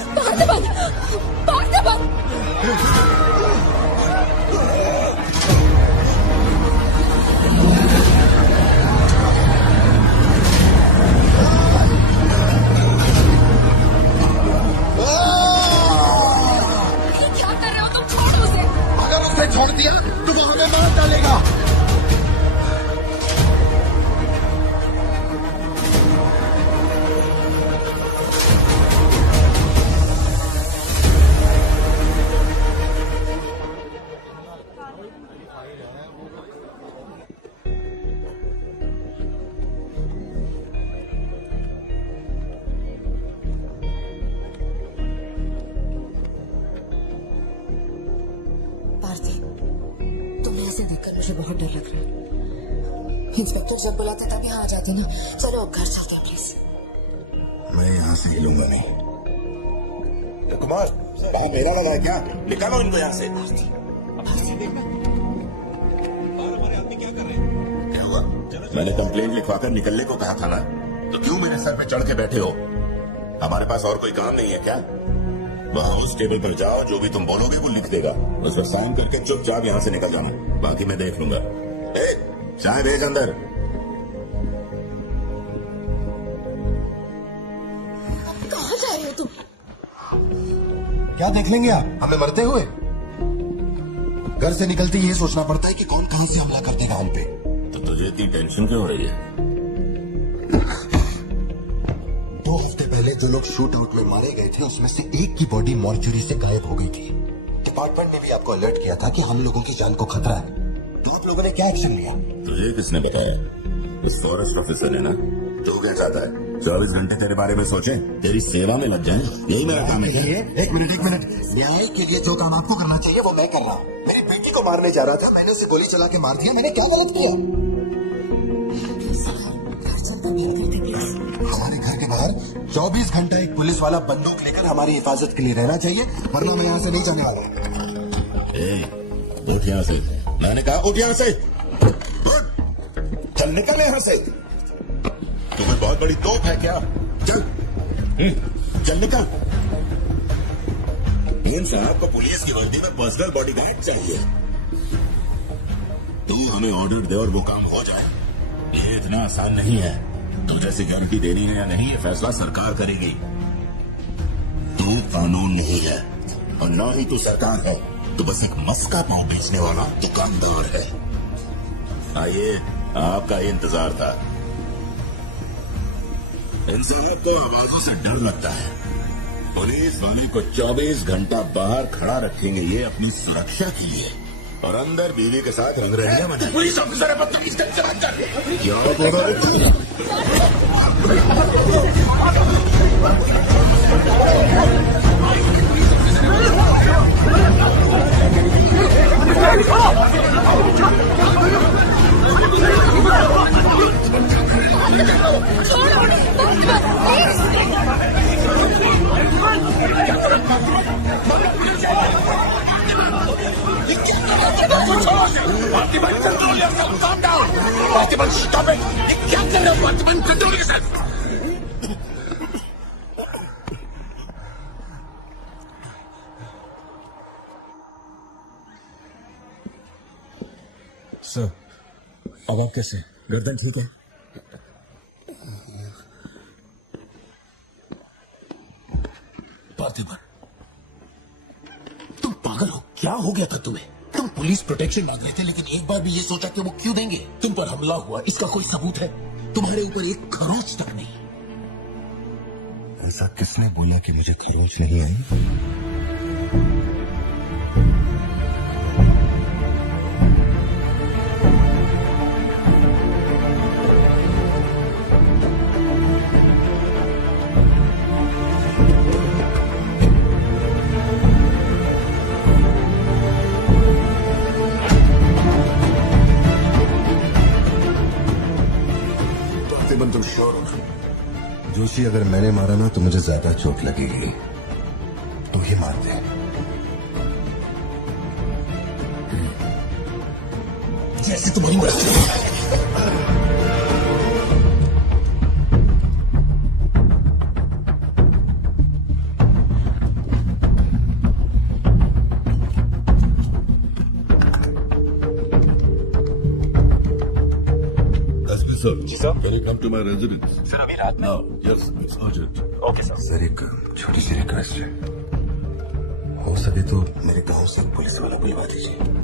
क्या कर रहे हो तुम? छोड़ो उसे। अगर उसे छोड़ दिया तो वो हमें मार डालेगा। तुम्हें ऐसे देखकर मुझे बहुत डर लग रहा है। इंस्पेक्टर जब बुलाते तब यहाँ आ जाते ना। चलो घर चलते हैं प्लीज। मैं यहाँ से हिलूंगा नहीं। कुमार, वहाँ मेरा लगा है क्या? निकालो इनको यहाँ से। क्या हुआ? मैंने कंप्लेंट लिखवाकर निकलने को कहा था ना, तो क्यों मेरे सर पे चढ़ के बैठे हो? हमारे पास और कोई काम नहीं है क्या? वहाँ उस टेबल पर जाओ, जो भी तुम बोलोगे वो लिख देगा। उस पर साइन करके चुपचाप यहाँ से निकल जाना, बाकी मैं देख लूंगा। ए, चाय भेज अंदर। कहाँ जा रहे हो तुम? क्या देख लेंगे आप हमें मरते हुए? घर से निकलते ही ये सोचना पड़ता है कि कौन कहां से हमला कर देगा हम पे। तो तुझे इतनी टेंशन क्यों हो रही है? 2 हफ्ते पहले जो लोग शूट आउट में मारे गए थे उसमें से एक की बॉडी मॉर्चरी से गायब हो गई थी। डिपार्टमेंट ने भी आपको अलर्ट किया था कि हम लोगों की जान को खतरा है, तो आप लोगों ने क्या एक्शन लिया? तुझे किसने बताया? इस फॉरेस्ट ऑफिसर है ना? तू क्या चाहता है? 24 घंटे तेरे बारे में सोचे, तेरी सेवा में लग जाए, यही मेरा काम है क्या? एक मिनट। न्याय के लिए जो काम आपको करना चाहिए वो मैं कर रहा हूँ। मेरी बेटी को मारने जा रहा था, मैंने उसे गोली चला के मार दिया। मैंने क्या गलत किया? हमारे घर के बाहर 24 घंटा एक पुलिस वाला बंदूक लेकर हमारी हिफाजत के लिए रहना चाहिए, वरना मैं यहाँ से नहीं जाने वाला हूँ। उठ यहाँ से, मैंने कहा उठ यहाँ से। चल निकल यहाँ से। तुम्हें बहुत बड़ी तोप है क्या? चल चल निकल। इन साहब को पुलिस की वर्दी में पर्सनल बॉडीगार्ड चाहिए। तू हमें ऑर्डर दे और वो काम हो जाए, ये इतना आसान नहीं है। तुझे सिक्योरिटी देनी है या नहीं, ये फैसला सरकार करेगी। तू कानून नहीं है और ना ही तू सरकार है, तो बस एक मस्का पाव बेचने वाला दुकानदार है। आइए, आपका ही इंतजार था। इन साहब को आवाजों से डर लगता है। पुलिस वाले को 24 घंटा बाहर खड़ा रखेंगे, ये अपनी सुरक्षा के लिए, और अंदर बीवी के साथ रंगरलियां मनाएंगे। पुलिस ऑफिसर है, बदतमीज ढंग से बात कर। क्या बोल रहा है? सर, अब आप कैसे? गर्दन ठीक है? पार्थिबन, तुम पागल हो? क्या हो गया था तुम्हें? तुम पुलिस प्रोटेक्शन मांग रहे थे, लेकिन एक बार भी ये सोचा कि वो क्यों देंगे? तुम पर हमला हुआ, इसका कोई सबूत है? तुम्हारे ऊपर एक खरोच तक नहीं। ऐसा किसने बोला कि मुझे खरोच नहीं आई? तुम श्योर हो? जोशी, अगर मैंने मारा ना तो मुझे ज्यादा चोट लगेगी, तो ही मार दे। जैसे तुम्हारी मर्जी। Sir, can you come to my residence? Sir, अभी रात में? Now, yes, it's urgent. Okay sir. Sir, एक छोटी सी रिक्वेस्ट है, हो सके तो मेरे गांव से एक पुलिस वाला बुलवा दीजिए।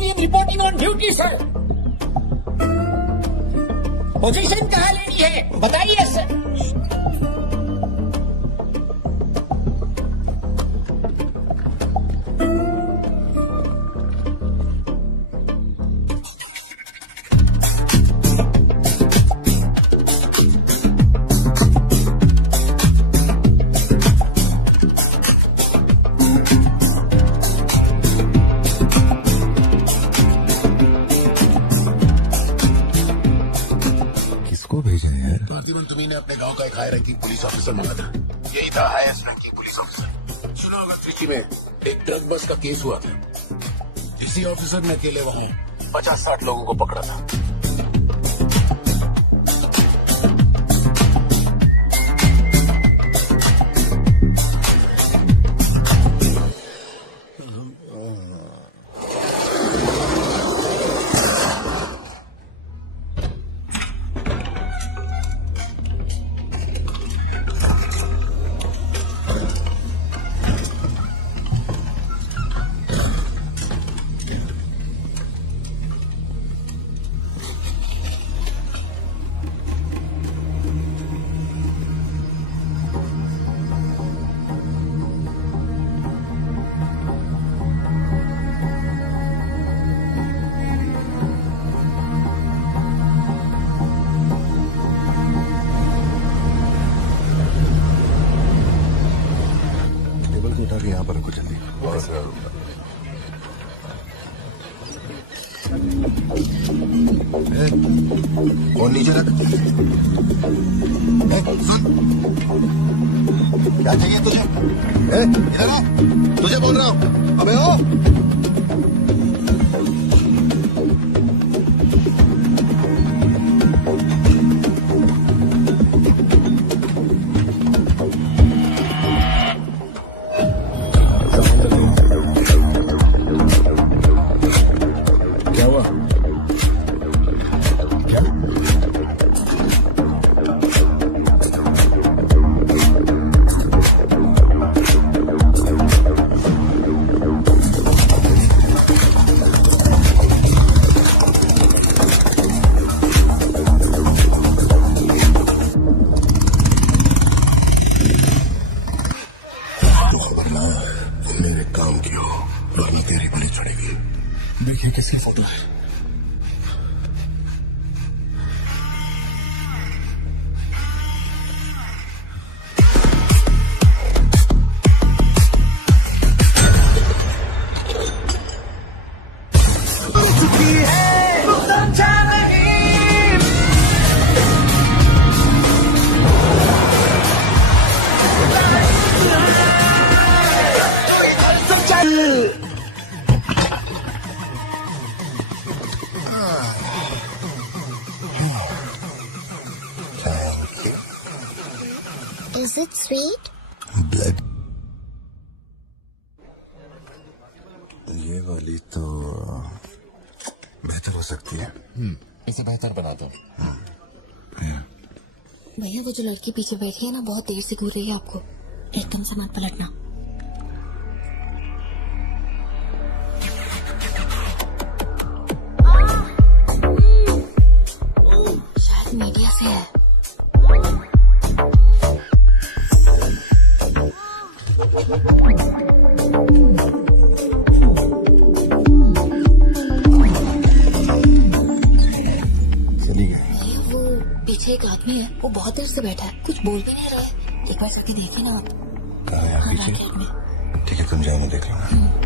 Civilian reporting on duty, sir. Position कहाँ लेनी है बताइए सर. किसको भेजा है यार? पार्थिवन तुम्ही ने अपने गांव का एक हाई रैंकिंग पुलिस ऑफिसर मांगा था. यही था हाईएस्ट रैंकिंग पुलिस ऑफिसर. सुना होगा त्रिची में एक ड्रग बस का केस हुआ था. इसी ऑफिसर ने अकेले वहां 50-60 लोगों को पकड़ा था. उठा के यहाँ पर रखो जल्दी. फोन नीचे रख. सुन, क्या चाहिए तुझे? इधर आ, तुझे बोल रहा हूँ. अबे ओ क्या हुआ? क्या? वरना मेरे काम की हो, वरना तेरी पुलिस चढ़ेगी. देखिए किसका फोटो है. Is it sweet? ब्लड. ये वाली तो बेहतर हो सकती है. इसे बेहतर बना दो. भैया वो जो लड़की पीछे बैठी है ना बहुत देर से घूर रही है आपको. एकदम से मत पलटना. शायद मीडिया से है. चली गई. वो पीछे एक आदमी है वो बहुत देर से बैठा है कुछ बोल भी नहीं रहा है. एक बार करके देखिए ना आप. कहाँ है? हाँ, पीछे. राइट में. ठीक है तुम जाओ, मैं देख लूंगा.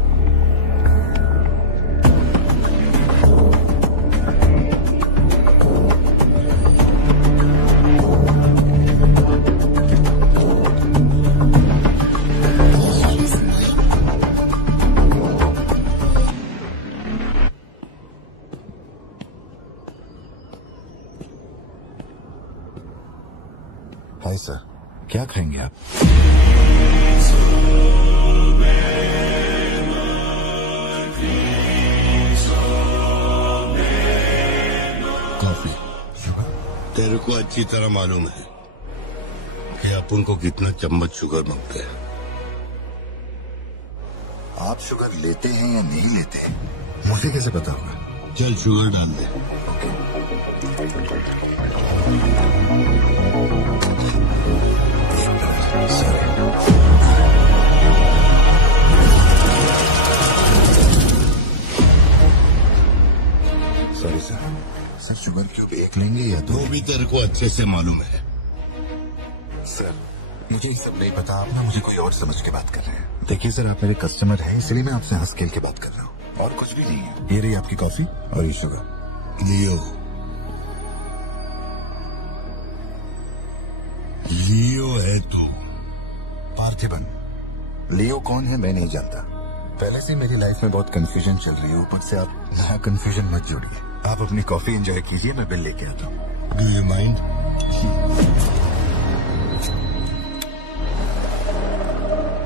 हाय सर, क्या खाएंगे आप? कॉफी. तेरे को अच्छी तरह मालूम है कि अपन को कितना चम्मच शुगर मांगते हैं. आप शुगर लेते हैं या नहीं लेते हैं मुझे कैसे पता होगा? चल शुगर डाल दे। सॉरी सर, शुगर क्यूब एक लेंगे या दो? वो भी तेरे को अच्छे से मालूम है। सर मुझे ये सब नहीं पता, आप ना मुझे कोई और समझ के बात कर रहे हैं। देखिए सर, आप मेरे कस्टमर हैं, इसलिए मैं आपसे हंस खेल के बात कर रहा हूँ, और कुछ भी नहीं है। ये रही आपकी कॉफी और ये शुगर। लियो है तू। पार्थिबन, लियो कौन है मैं नहीं जानता। पहले से मेरी लाइफ में बहुत कंफ्यूजन चल रही है, ऊपर से आप नया कंफ्यूजन मत जोड़िए। आप अपनी कॉफी एंजॉय कीजिए, मैं बिल लेके आता हूँ। Do you mind?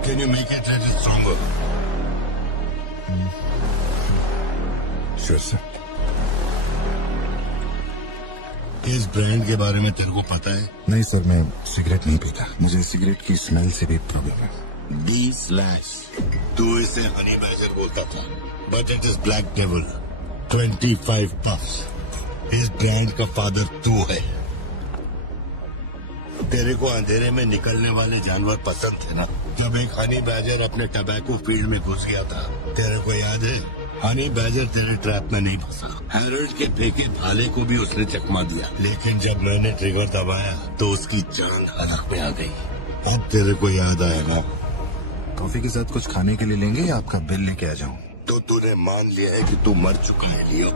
Can you make it little stronger? Sure sir. इस ब्रांड के बारे में तेरे को पता है? नहीं सर, मैं सिगरेट नहीं पीता, मुझे सिगरेट की स्मेल से भी प्रॉब्लम है। D/, तू इसे हनी बैजर बोलता था, but it is black devil. 25 puffs. इस ब्रांड का फादर तू है। तेरे को अंधेरे में निकलने वाले जानवर पसंद थे ना? जब एक हनी बैजर अपने टबैको फील्ड में घुस गया था, तेरे को याद है? हनी बैजर तेरे ट्रैप में नहीं फंसा। हैरोल्ड के फेंके भाले को भी उसने चकमा दिया, लेकिन जब मैंने ट्रिगर दबाया तो उसकी जान हलक में आ गई। अब तेरे को याद आएगा। कॉफी के साथ कुछ खाने के लिए लेंगे या आपका बिल लेके आ जाऊं? तो तूने मान लिया है कि तू मर चुका है लियो।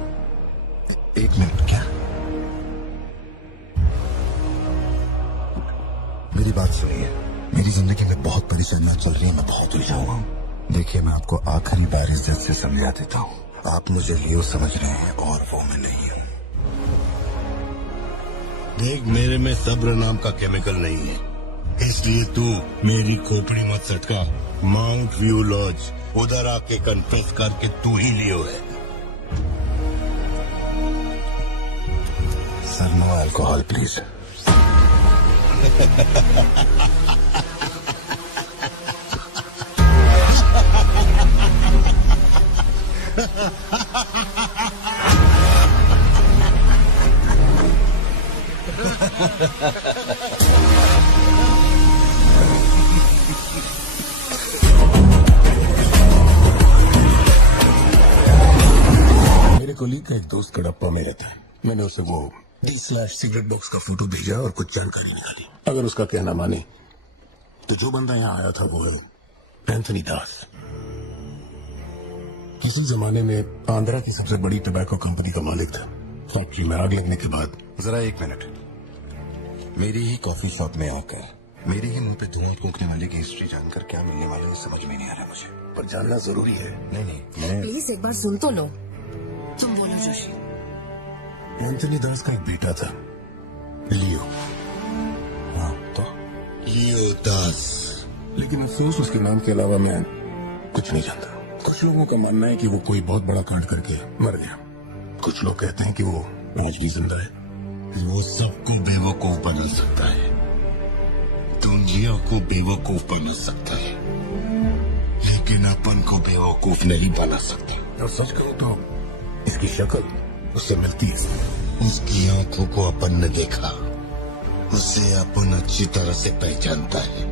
एक मिनट, क्या? मेरी बात सुनिए, मेरी जिंदगी में बहुत परेशानियां चल रही है, मैं बहुत उलझा हुआ हूँ। देखिए, मैं आपको आखिरी बार इज्जत से समझा देता हूँ, आप मुझे लियो समझ रहे हैं और वो मैं नहीं हूँ। देख, मेरे में सब्र नाम का केमिकल नहीं है, इसलिए तू मेरी खोपड़ी मत सटका। माउंट व्यू लॉज, उधर आके कन्फेस करके तू ही लियो है। Sir, no alcohol please. मेरे कोलीग का एक दोस्त कडप्पा में रहता है। मैंने उसे वो D/सिगरेट बॉक्स का फोटो भेजा और कुछ जानकारी निकाली। अगर उसका कहना माने तो जो बंदा यहाँ आया था वो है एंथनी दास। किसी जमाने में आंध्रा की सबसे बड़ी टबैको कंपनी का मालिक था। फैक्ट्री में आग लगने के बाद। जरा एक मिनट, मेरी ही कॉफी शॉप में आकर मेरे ही मुंह पे धुआं फूंकने वाले की हिस्ट्री जानकर क्या मिलने वाला है समझ में नहीं आ रहा मुझे। पर जानना जरूरी है। नहीं, मैं प्लीज एक बार सुन तो लो। तुम बोलो जोशी। एंथनी दास का एक बेटा था, लियो। हाँ, तो लियो दास। लेकिन अफसोस उसके नाम के अलावा मैं कुछ नहीं जानता। कुछ लोगों का मानना है कि वो कोई बहुत बड़ा कांड करके मर गया। कुछ लोग कहते हैं कि वो आज भी जिंदा है। वो सबको बेवकूफ बना सकता है, दुनिया को बेवकूफ बना सकता है, लेकिन अपन को बेवकूफ नहीं बना सकता। और सच कहूं तो इसकी शक्ल उससे मिलती है। उसकी आंखों को अपन ने देखा, उसे अपन अच्छी तरह से पहचानता है।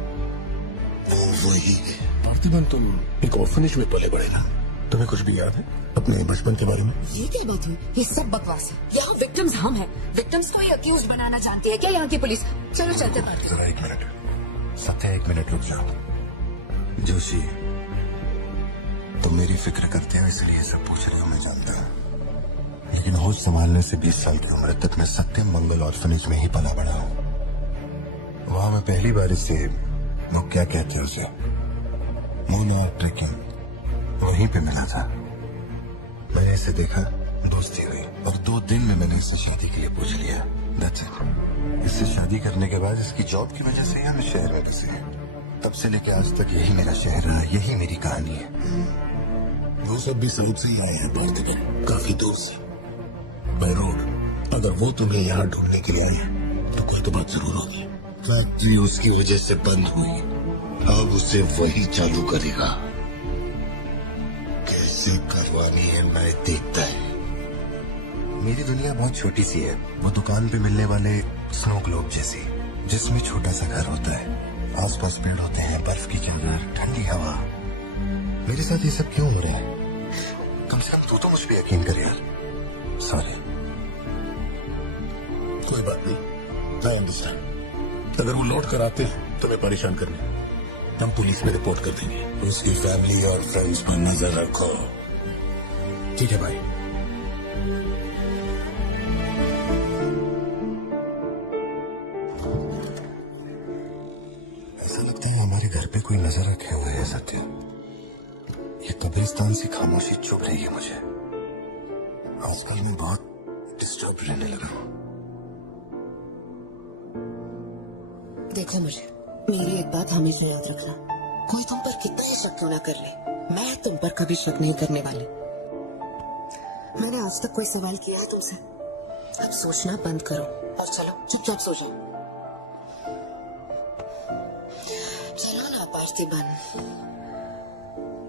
वो वही है। पार्थिबन, तुम एक ऑर्फनेज में पले बड़े ना? तुम्हें कुछ भी याद है अपने बचपन के बारे में? ये क्या बात हुई? ये सब बकवास है। यहाँ विक्टिम्स हम हैं। विक्टिम्स को ही अक्यूज बनाना जानती है क्या यहाँ की पुलिस? चलो चलते पार्थिबन। जरा एक मिनट सत्या, एक मिनट रुक जाओ। जोशी, तुम मेरी फिक्र करते हो इसलिए ये सब पूछ रहे हो, मैं जानता हूँ। लेकिन होश संभालने से 20 साल की उम्र तक मैं सत्यम मंगल ऑर्फनेज में ही पला बड़ा हूँ। वहां मैं पहली बार इसे, लोग क्या कहते हैं उसे, मोनो ट्रेकिंग, वहीं पे मिला था। मैंने इसे देखा, दोस्ती हुई, और 2 दिन में मैंने इसे शादी के लिए पूछ लिया। That's it। इससे शादी करने के बाद इसकी जॉब की वजह से हम शहर में बसे हैं। तब से लेकर आज तक यही मेरा शहर रहा, यही मेरी कहानी है। वो सब भी साउथ से ही आए हैं पार्थिबन, काफी दूर से, बाय रोड। अगर वो तुम्हें यहाँ ढूंढने के लिए आए हैं तो कोई तो बात जरूर होगी। फैक्ट्री उसकी वजह से बंद हुई, अब उसे वही चालू करेगा। कैसे? मुझसे करवानी है मैं देखता है। मेरी दुनिया बहुत छोटी सी है, वो दुकान पे मिलने वाले स्नो ग्लोब जैसी, जिसमें छोटा सा घर होता है, आसपास पेड़ होते हैं, बर्फ की चादर, ठंडी हवा। मेरे साथ ये सब क्यों हो रहा है? कम से कम तू तो मुझ पे यकीन कर यार। सॉरी। कोई बात नहीं, आई अंडरस्टैंड। अगर वो लौट कर आते हैं तो मैं परेशान करने, हम पुलिस में रिपोर्ट कर देंगे। उसकी फैमिली और फ्रेंड्स पर नजर रखो। ठीक है भाई। ऐसा लगता है हमारे घर पे कोई नजर रखे हुए है सत्य। ये कब्रिस्तान से खामोशी चुभ रही है मुझे। आजकल मैं बहुत डिस्टर्ब रहने लगा हूँ। देखो मुझे, मेरी एक बात हमेशा याद रखना, कोई तुम पर कितना ही शक क्यों ना कर ले, मैं तुम पर कभी शक नहीं करने वाली। मैंने आज तक कोई सवाल किया है तुमसे? अब सोचना बंद करो और चलो चुपचाप सो जाओ। चलो ना पार्थिबन,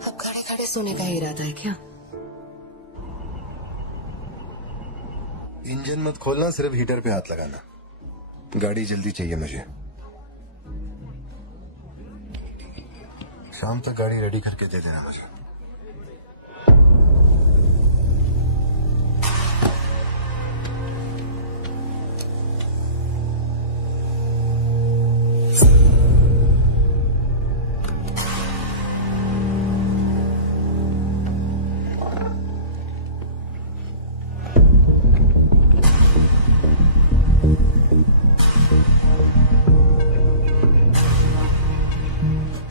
अब खड़े खड़े सोने का इरादा है क्या? इंजन मत खोलना, सिर्फ हीटर पे हाथ लगाना। गाड़ी जल्दी चाहिए मुझे। शाम तक गाड़ी रेडी करके दे देना मुझे।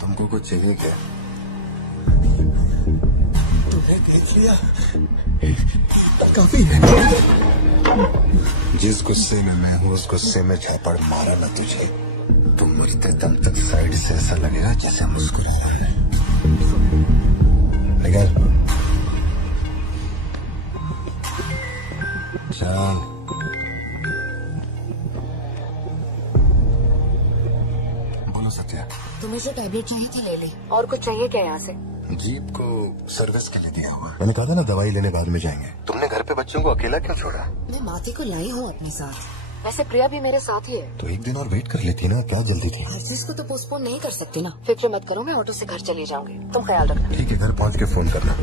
तुमको कुछ चाहिए क्या? तुम्हें देख लिया काफी है। जिस गुस्से में मैं हूँ उस गुस्से में झापड़ मारा ना तुझे, तुम मरते दम तक साइड से ऐसा लगेगा जैसे मुस्कुरा रहा है। निकल चल। बोलो सत्या। तुम्हें जो टैबलेट चाहिए थी ले ली, और कुछ चाहिए क्या यहाँ से? जीप को सर्विस के लिए दिया हुआ। मैंने कहा था ना दवाई लेने बाद में जाएंगे। तुमने घर पे बच्चों को अकेला क्यों छोड़ा? मैं माती को लाई हूँ अपने साथ, वैसे प्रिया भी मेरे साथ ही है। तो एक दिन और वेट कर लेती ना, क्या जल्दी थी? हर चीज को तो पोस्टपोन नहीं कर सकती ना। फिक्र मत करो, मैं ऑटो से घर चली जाऊंगी, तुम ख्याल रखना। ठीक है, घर पहुँच के फोन करना।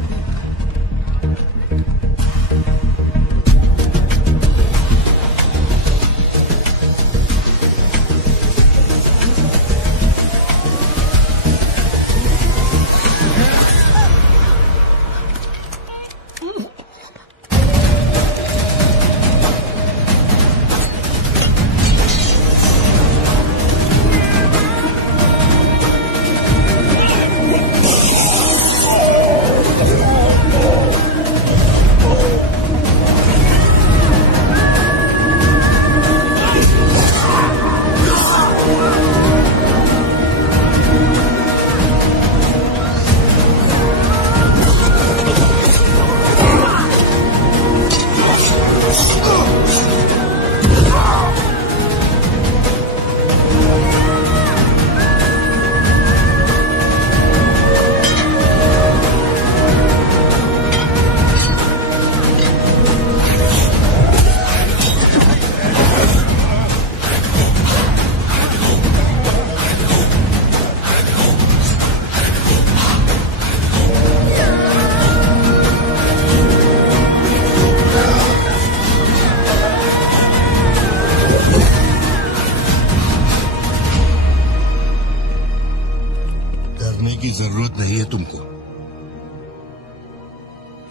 की जरूरत नहीं है तुमको,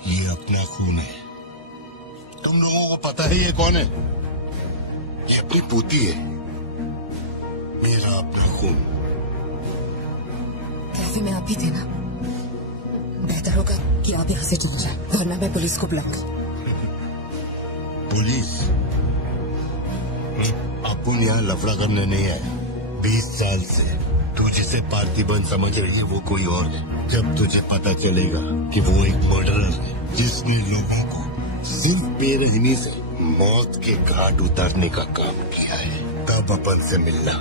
ये अपना खून है। तुम लोगों को पता है ये कौन है? ये अपनी पोती है, मेरा अपना खून। कैफे में आप ही थे ना? बेहतर होगा कि आप यहाँ से चले जाए, वरना मैं पुलिस को बुलाऊंगी। पुलिस? अपन यहाँ लफड़ा करने नहीं आए। 20 साल से तू जिसे पार्थिबन समझ रही है वो कोई और है। जब तुझे पता चलेगा कि वो एक मर्डरर है जिसने लोगों को सिर्फ बेरहमी से मौत के घाट उतारने का काम किया है, तब अपन से मिलना।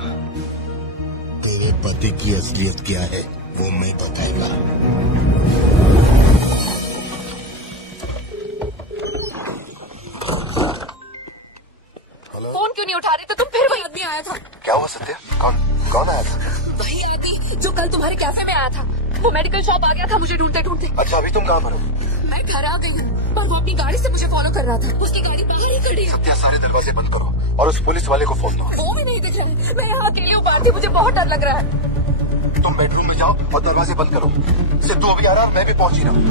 तेरे पति की असलियत क्या है वो मैं बताएगा। क्यों नहीं उठा रही? तो तुम फिर वही आदमी आया था। क्या हुआ सत्या? कौन आया था? वही आदमी जो कल तुम्हारे कैफे में आया था। वो मेडिकल शॉप आ गया था मुझे ढूंढते ढूंढते। अच्छा, अभी तुम कहाँ पर हो? मैं घर आ गई हूँ, पर वो अपनी गाड़ी से मुझे फॉलो कर रहा था। उसकी गाड़ी बाहर ही खड़ी है। सत्या, सारे दरवाजे बंद करो और उस पुलिस वाले को फोन दो। वो भी नहीं दिख रहा है। मैं यहाँ अकेली हूँ भारती, मुझे बहुत डर लग रहा है। तुम बेडरूम में जाओ और दरवाजे बंद करो। सिद्धू अभी आ रहा और मैं भी पहुंच ही रहा हूँ।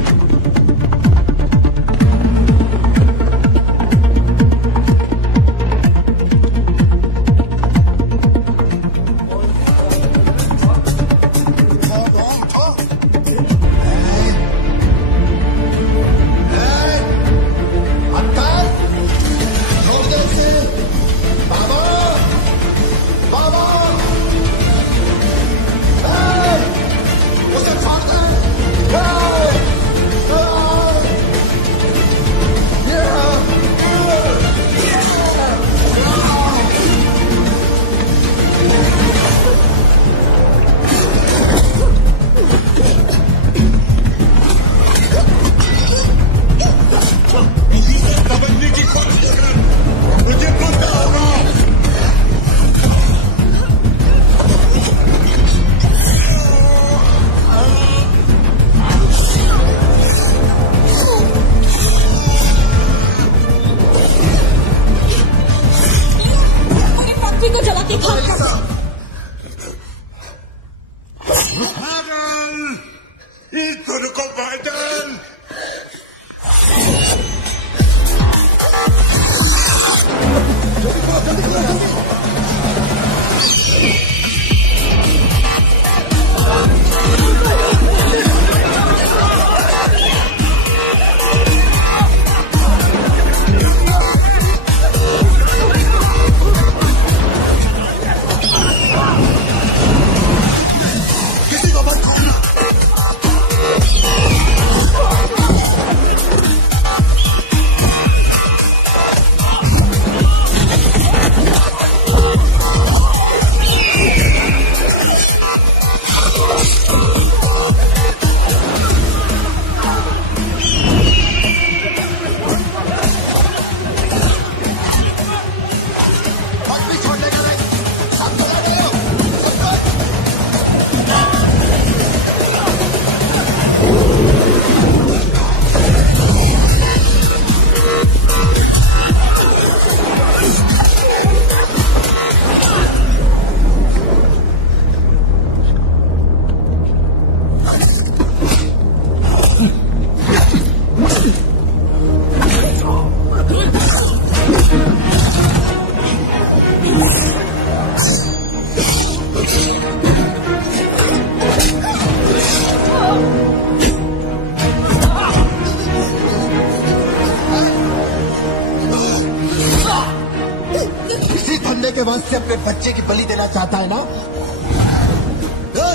के वास्ते अपने बच्चे की बलि देना चाहता है ना?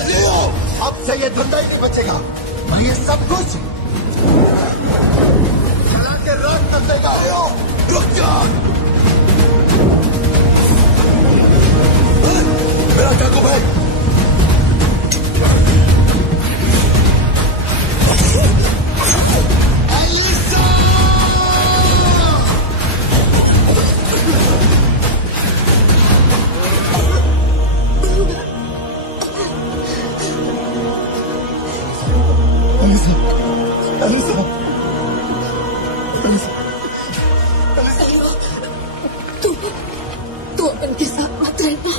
लियो, अब से ये धंधा ही नहीं बचेगा और ये सब कुछ खिला के रात तक देगा। लियो, रुक जा। मेरा चाकू भाई, तू अपन के साथ मत रहना।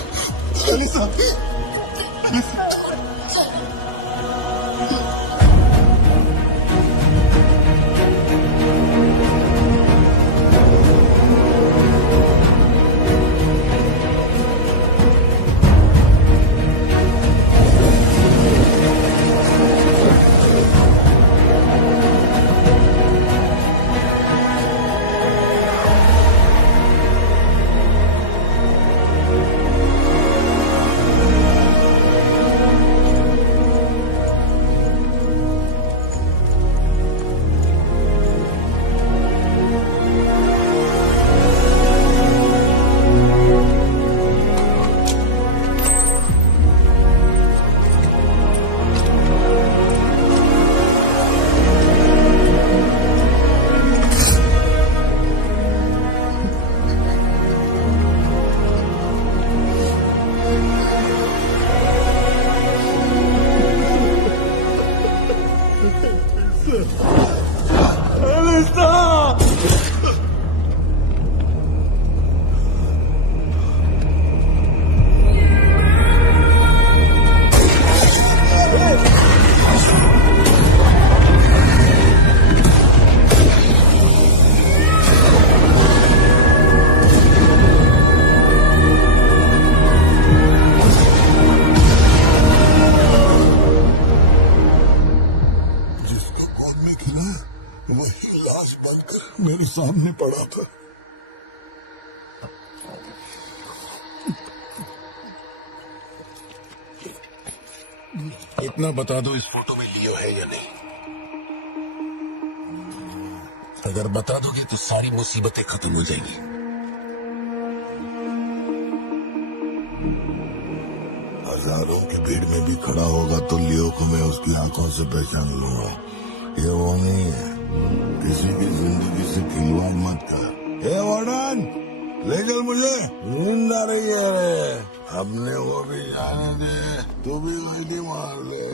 पड़ा था। इतना बता दो, इस फोटो में लियो है या नहीं? अगर बता दोगे तो सारी मुसीबतें खत्म हो जाएंगी। हजारों की भीड़ में भी खड़ा होगा तो लियो को मैं उसकी आंखों से पहचान लूंगा। ये वो नहीं है। किसी की जिंदगी से खिलवाड़ मत कर। ए वार्डन, ले चल मुझे, नींद आ रही है। अपने वो भी जाने दे, तू भी गोली मार ले।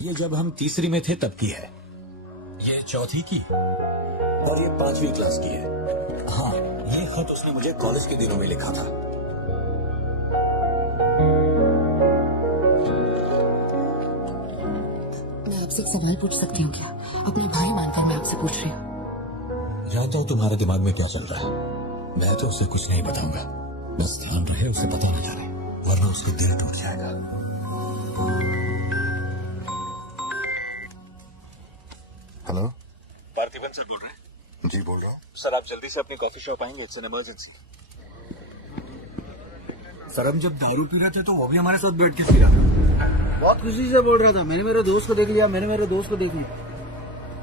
ये जब हम तीसरी में थे तब की है, ये चौथी की और ये 5वीं क्लास की है। हाँ, ये खत उसने मुझे कॉलेज के दिनों में लिखा था। मैं आपसे एक सवाल पूछ सकती हूँ क्या? अपने भाई मानकर मैं आपसे पूछ रही हूँ। जानता हूँ तुम्हारे दिमाग में क्या चल रहा है। मैं तो उसे कुछ नहीं बताऊंगा, बस ध्यान रहे उसे पता न चले, वरना उसका दिल टूट जाएगा। हेलो, पार्थिबन सर बोल रहे हैं? जी बोल रहा हूँ। सर आप जल्दी से अपनी कॉफी शॉप आएंगे, इट्स एन इमरजेंसी। सर हम जब दारू पी रहे थे तो वो भी हमारे साथ बैठ के पी रहा था। बहुत खुशी से बोल रहा था, मैंने मेरे दोस्त को देख लिया, मैंने मेरे दोस्त को देख लिया।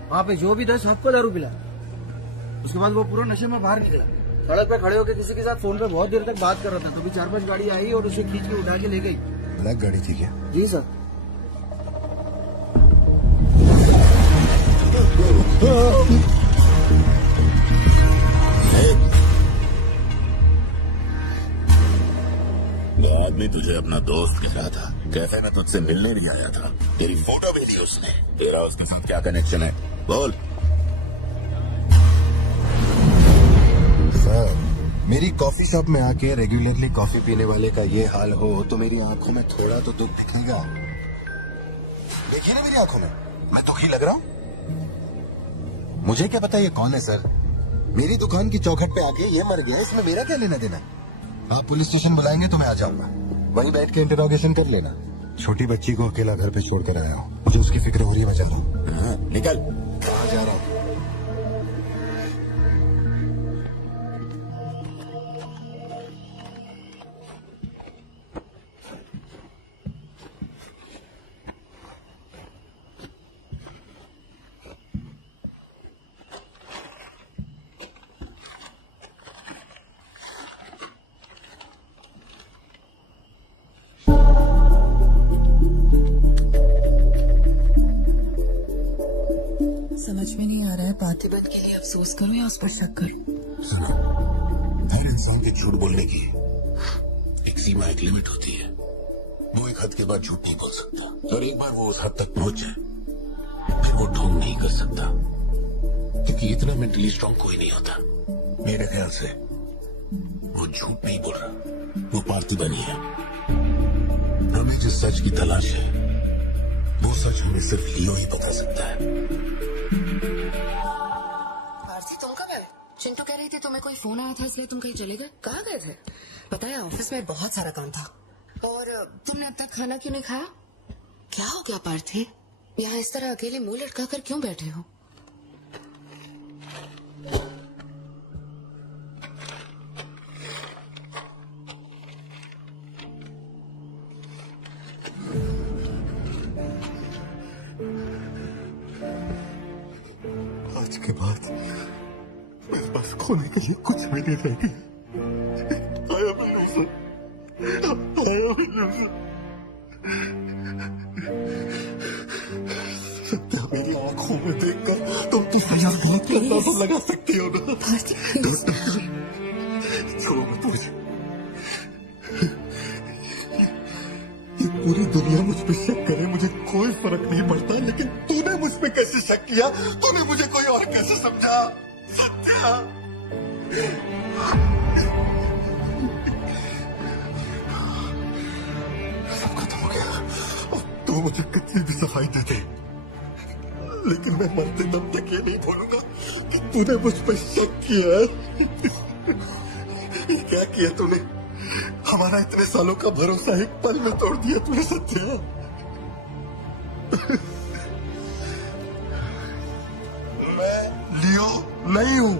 वहाँ पे जो भी था सबको दारू पिला। उसके बाद वो पूरा नशे में बाहर निकला, सड़क पे खड़े होकर किसी के साथ फोन पे बहुत देर तक बात कर रहा था। तो भी 4-5 गाड़ी आई और उसे खींच के उठा के ले गई। ब्लैक गाड़ी थी क्या? जी सर। वो आदमी तुझे अपना दोस्त कह रहा था, कैफे में तुझसे मिलने नहीं आया था। तेरी फोटो भेजी उसने, तेरा उसके साथ क्या कनेक्शन है बोल। सर, मेरी कॉफी शॉप में आके रेगुलरली कॉफी पीने वाले का ये हाल हो तो मेरी आंखों में थोड़ा तो दुख दिखेगा। देखिए ना मेरी आंखों में, मैं दुखी लग रहा हूँ? मुझे क्या पता ये कौन है सर? मेरी दुकान की चौखट पे आके ये मर गया, इसमें मेरा क्या लेना देना? आप पुलिस स्टेशन बुलाएंगे तो मैं आ जाऊंगा, वहीं बैठ के इंटरोगेशन कर लेना। छोटी बच्ची को अकेला घर पे छोड़कर आया हूँ, मुझे उसकी फिक्र हो रही है, मैं जा रहा हूँ। निकल। कहाँ जा रहा हूँ? समझ में नहीं आ रहा है पार्थिबन के लिए अफसोस करूं या उस पर शक करूं। सुनो, हर इंसान के झूठ बोलने की एक सीमा, एक लिमिट होती है। वो एक हद के बाद झूठ नहीं बोल सकता, और एक बार वो उस हद तक पहुंच जाए फिर वो ढोंग नहीं कर सकता, क्योंकि इतना मेंटली स्ट्रांग कोई नहीं होता। मेरे ख्याल से वो झूठ नहीं बोल रहा, वो पार्थिबन ही है। हमें जिस सच की तलाश है वो सच हमें सिर्फ लियो ही बता सकता है। पार्थी तुम कब आए? चिंटू कह रही थी तुम्हें कोई फोन आया था इसलिए तुम कहीं चले गए। कहाँ गए थे? पता है ऑफिस में बहुत सारा काम था। और तुमने अब तक खाना क्यों नहीं खाया? क्या हो गया पार्थी? यहाँ इस तरह अकेले मुंह लटका कर क्यों बैठे हो? आज के बाद मेरे पास खोने के लिए कुछ भी नहीं रहेगी। आया मेरे से, आया मेरे से। सत्या मेरी आंखों में देखकर तुम तो अंदाजा लगा सकती हो ना। छोड़ो मत मुझे। ये पूरी दुनिया मुझ पे शक करे, मुझे कोई फर्क नहीं पड़ता, लेकिन तूने मुझ पे कैसे शक किया? तूने मुझे कोई और कैसे समझा? सत्या, सब खत्म हो गया। अब तू मुझे कितनी भी सफाई दे दे, लेकिन मैं मरते दम तक ये नहीं भूलूंगा कि तूने मुझ पे शक किया है। क्या किया तूने? हमारा इतने सालों का भरोसा एक पल में तोड़ दिया तूने सत्या। मैं लियो नहीं हूँ।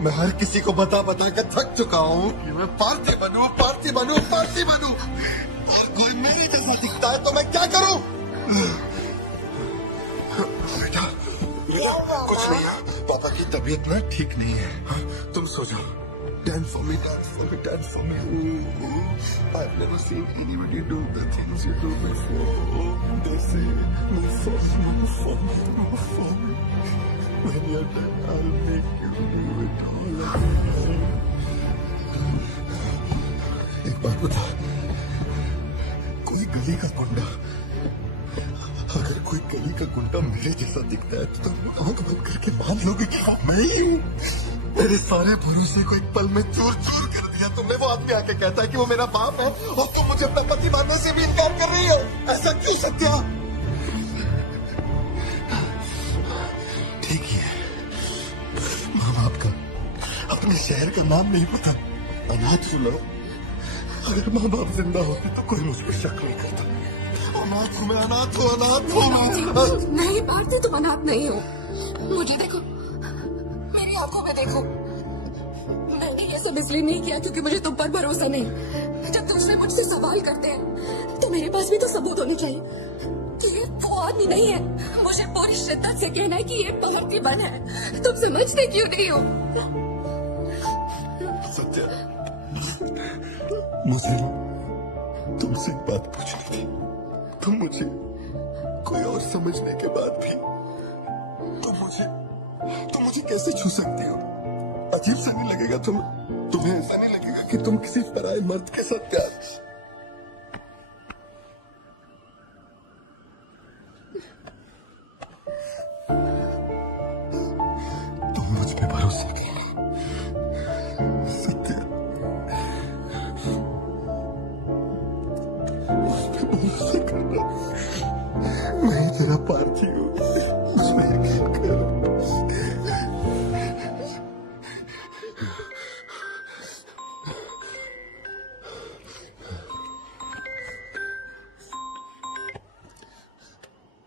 मैं हर किसी को बता बता कर थक चुका हूँ कि मैं पार्थी बनूं, पार्थी बनूं, पार्थी बनूं। और कोई मेरे जैसा दिखता है तो मैं क्या करूं? बेटा कुछ नहीं है। पापा की तबीयत ना ठीक नहीं है। हाँ, तुम सो जाओ। Dance for me, dance for me, dance for me. I've never seen anybody do the things you do before. They say, move for me, move for me, move for me. When you're done, I'll make you do it all again. एक बात बता, कोई गली का गुंडा, अगर कोई गली का गुंडा मेरे जैसा दिखता है तो तुम आंख बंद करके मान लोगे कि हाँ मैं ही हूँ। मेरे सारे भरोसे को एक पल में चूर चूर कर दिया तुमने। वो आदमी आके कहता है कि वो मेरा बाप है और तुम मुझे अपना पति मानने से भी इनकार कर रही हो। ऐसा क्यों सत्या? ठीक ही है, माँ बाप का अपने शहर का नाम नहीं पता, अनाथ सुनो। अगर माँ बाप जिंदा होते तो कोई मुझ पर शक नहीं करता। अनाथ हूँ मैं, अनाथ हूँ, अनाथ हूँ। नहीं भारती, तुम अनाथ नहीं हो। मुझे देखो, मेरी आंखों में देखो। मैंने ये सब इसलिए नहीं किया क्योंकि मुझे तुम पर भरोसा नहीं। जब दूसरे मुझसे सवाल करते हैं तो मेरे पास भी तो सबूत होने चाहिए कि ये वो आदमी नहीं है। मुझे पूरी शिद्दत से कहना है कि ये भारती बन है। तुम समझते क्यों नहीं हो? सत्या, मुझे तुमसे एक बात पूछनी थी। तुम मुझे कोई और समझने के बाद भी तुम मुझे कैसे छू सकती हो? अजीब सा नहीं लगेगा तुम्हें ऐसा नहीं लगेगा कि तुम किसी पराये मर्द के साथ प्यार? तुम मुझ पे भरोसा करना सत्या, मुझ पे भरोसा करना। मैं ही तेरा पार्थी हूँ, मुझ पे यकीन करो।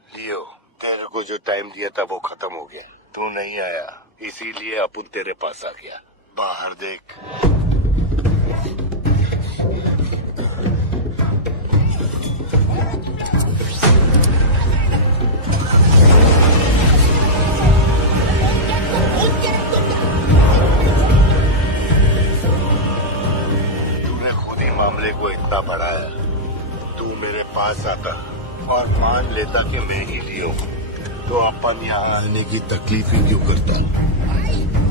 लियो, तेरे को जो टाइम दिया था वो खत्म हो गया। तू नहीं आया इसीलिए अपुन तेरे पास आ गया। बाहर देख। तूने खुद ही मामले को इतना बढ़ाया। तू मेरे पास आता और मान लेता कि मैं ही लियो, तो अपन यहाँ आने की तकलीफ ही क्यों करता?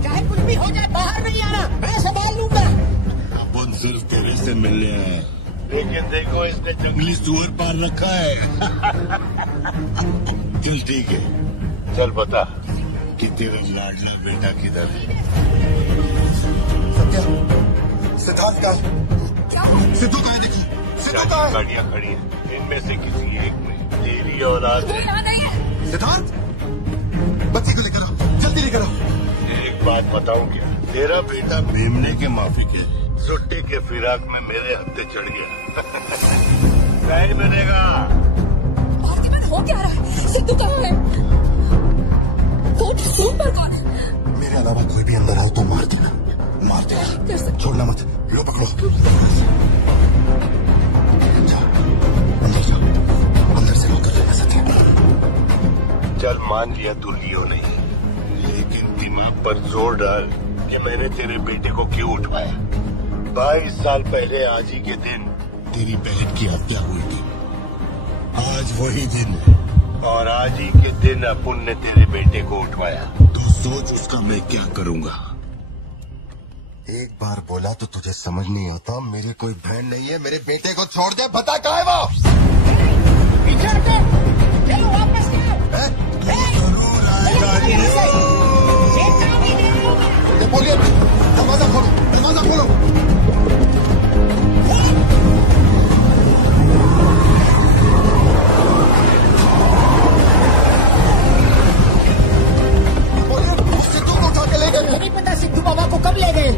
चाहे कुछ भी हो जाए, बाहर नहीं आना, मैं संभाल लूंगा। अपन सिर्फ तेरे से मिलने आए, लेकिन देखो इसने जंगली सुअर पार रखा है। चल ठीक है, चल बता कि तेरा लाडला बेटा किधर है? सत्या, सिद्धांत का सिद्धू का है, देखो सिद्धू का है। गाड़ियाँ खड़ी हैं, इनमें से किसी एक में तेरी औलाद है। सिद्धांत, बच्ची को लेकर आओ, जल्दी लेकर आओ। एक बात बताऊं क्या? तेरा बेटा मेमने के माफिक है, सुट्टी के फिराक में मेरे हत्थे चढ़ गया। नहीं मिलेगा। भारती बहन, हो क्या रहा है? सिद्धू कहाँ है? फोन पर कौन है? मेरे अलावा कोई भी अंदर आओ तो मार देना, मार देना, छोड़ना मत। लो पकड़ो, अंदर जाओ, अंदर से होकर लेना सत्या। चल मान लिया तू लियो नहीं, लेकिन दिमाग पर जोर डाल कि मैंने तेरे बेटे को क्यों उठवाया। 22 साल पहले आज ही के दिन तेरी बहन की हत्या हुई थी। आज वही दिन है और आज ही के दिन अपुन ने तेरे बेटे को उठवाया। तो सोच उसका मैं क्या करूंगा। एक बार बोला तो तुझे समझ नहीं आता। मेरी कोई बहन नहीं है, मेरे बेटे को छोड़ दे। बता कहाँ है वो? पीछे हटो, चलो वापस जाओ। जरूर आएगा बोलिए, दरवाजा खोलो, दरवाजा खोलो। बोलिए, सिद्धू को उठा के ले गए। नहीं पता सिद्धू बाबा को कब ले गए।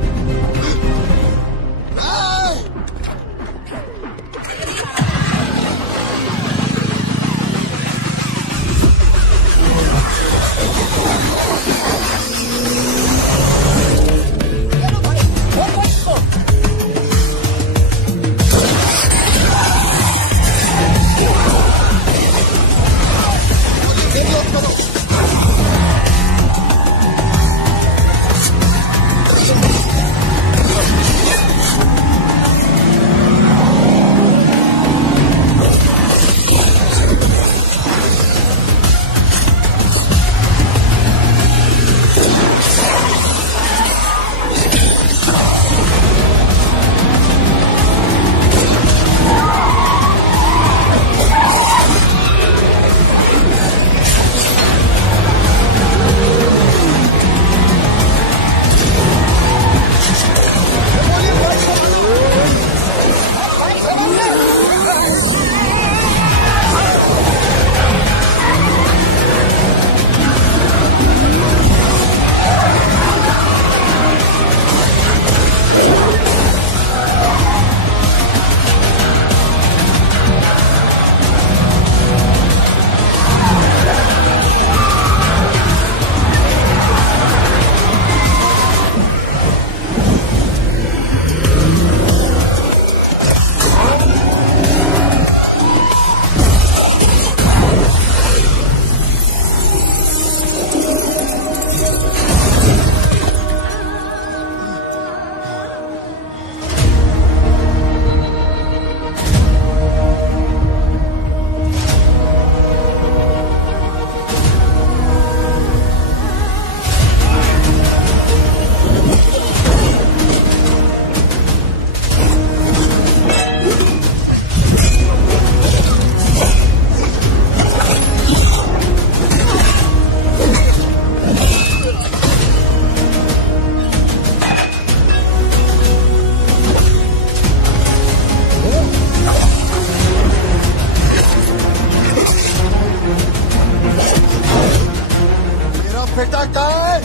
बेटा कहाँ है?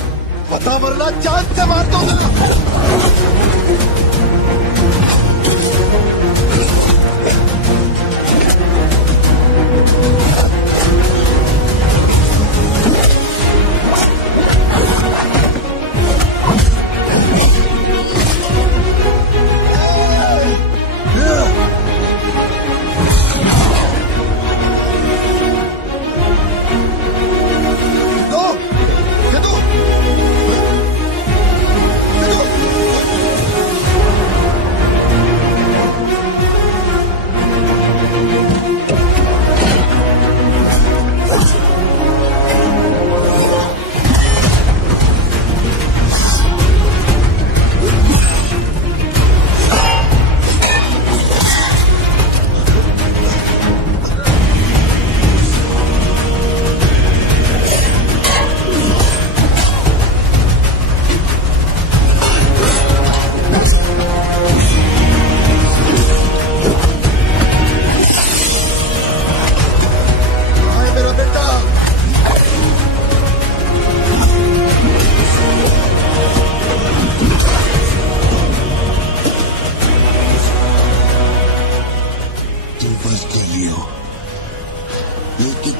पता वरना जान से मार दूंगा।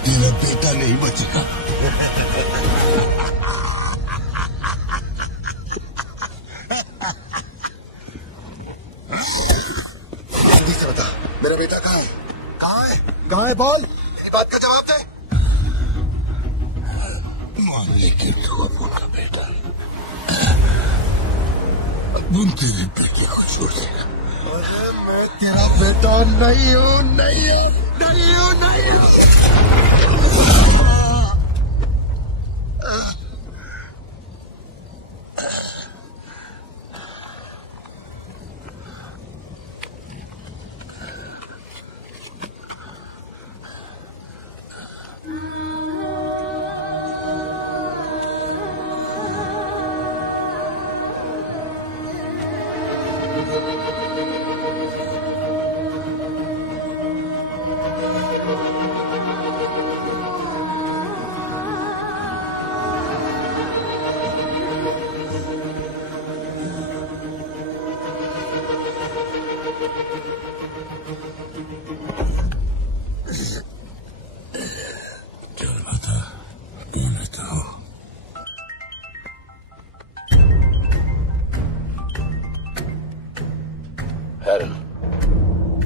तेरा बेटा नहीं बचेगा। जल्दी से बता, मेरा बेटा कहाँ है? कहाँ है? कहाँ है बोल? मेरी बात का जवाब दे। लेकिन तू अबू का बेटा, अबू तेरे बेटे को छोड़ देगा। अरे मैं तेरा बेटा नहीं हूँ, नहीं हूँ, नहीं हूँ, नहीं हूँ।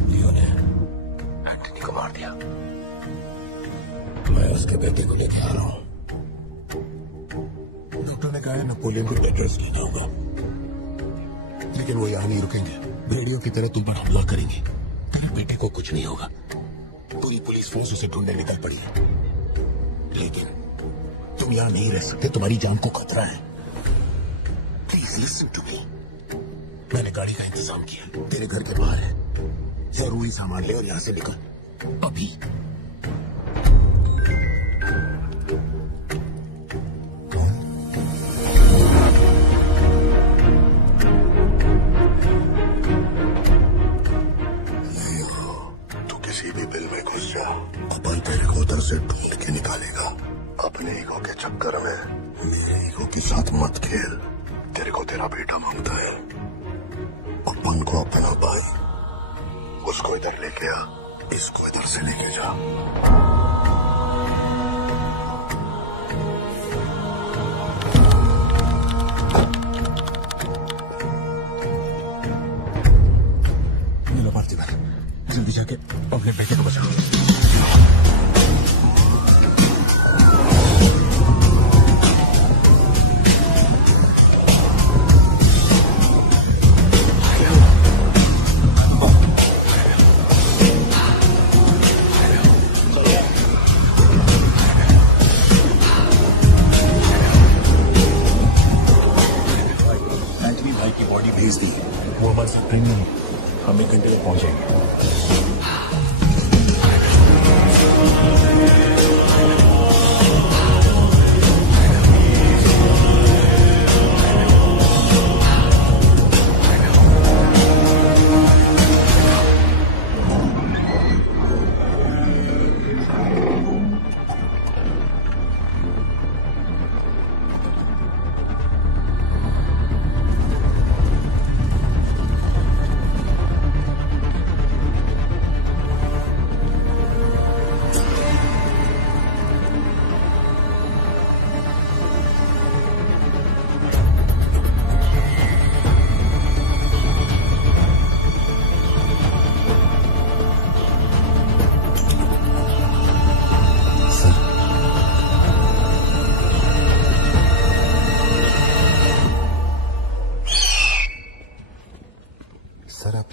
लियो ने एंटनी को मार दिया। मैं उसके बेटे को लेके आ रहा हूँ। डॉक्टर ने कहा है नेपोलियन को बेड रेस्ट लेना होगा, लेकिन वो यहाँ नहीं रुकेंगे। भेड़ियों की तरह तुम पर हमला करेंगे। तेरे बेटे को कुछ नहीं होगा। पूरी पुलिस फोर्स उसे ढूंढने निकल पड़ी है, लेकिन तुम यहाँ नहीं रह सकते। तुम्हारी जान को खतरा है। Please listen to me. मैंने गाड़ी का इंतजाम किया, तेरे घर के बाहर है। जरूरी सामान ले और यहाँ से निकल अभी। तू किसी भी बिल में घुस जा, अपन तेरे को उधर से ढूंढ के निकालेगा। अपने ईगो के चक्कर में मेरे ईगो के साथ मत खेल। तेरे को तेरा बेटा मांगता है, अपन को अपना भाई। उसको इधर लेके आ, इसको इधर से लेके जा। लो पार्थिबन, जल्दी जाके अपने बेटे को बचाओ। बॉडी भेज दी, वो हमारे साथ प्रीमियम हम 1 घंटे में पहुंचेंगे।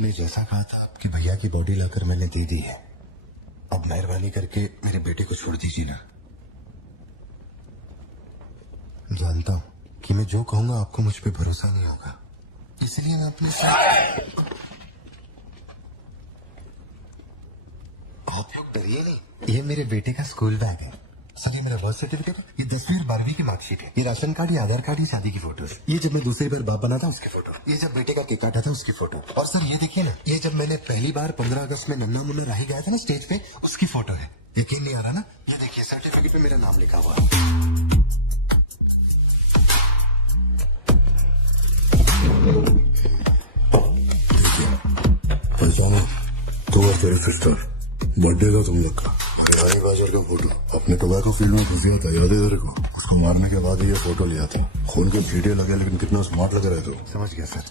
आपने जैसा कहा था आपके भैया की बॉडी लाकर मैंने दे दी है। अब मेहरबानी करके मेरे बेटे को छोड़ दीजिए ना। जानता हूं कि मैं जो कहूंगा आपको मुझ पे भरोसा नहीं होगा, इसलिए मैं अपने साथ। आप लोग डरिए नहीं, ये मेरे बेटे का स्कूल बैग है। सर ये मेरा बर्थ सर्टिफिकेट है, ये 10वीं और 12वीं की मार्कशीट है, ये राशन कार्ड, ये आधार कार्ड, ये शादी की फोटोज, ये जब मैं दूसरी बार बाप बना था उसकी फोटो, ये जब बेटे का केक काटा था उसकी फोटो, और सर ये देखिए ना, ये जब मैंने पहली बार 15 अगस्त में नन्ना मुन्ना राही गया था ना स्टेज पे, उसकी फोटो है। यकीन नहीं आ रहा ना? ये देखिए सर्टिफिकेट पे मेरा नाम लिखा हुआ है। पहचानो, तू और तेरे सिस्टर बर्थडे था तुम लोग का। हनी बाजार का फोटो अपने टोबैको फील्ड में घुस गया था, याद है तेरे को? उसको मारने के बाद ये फोटो लिया था। खून के छींटे लगे लेकिन कितना स्मार्ट लग रहा है तू। समझ गया सर।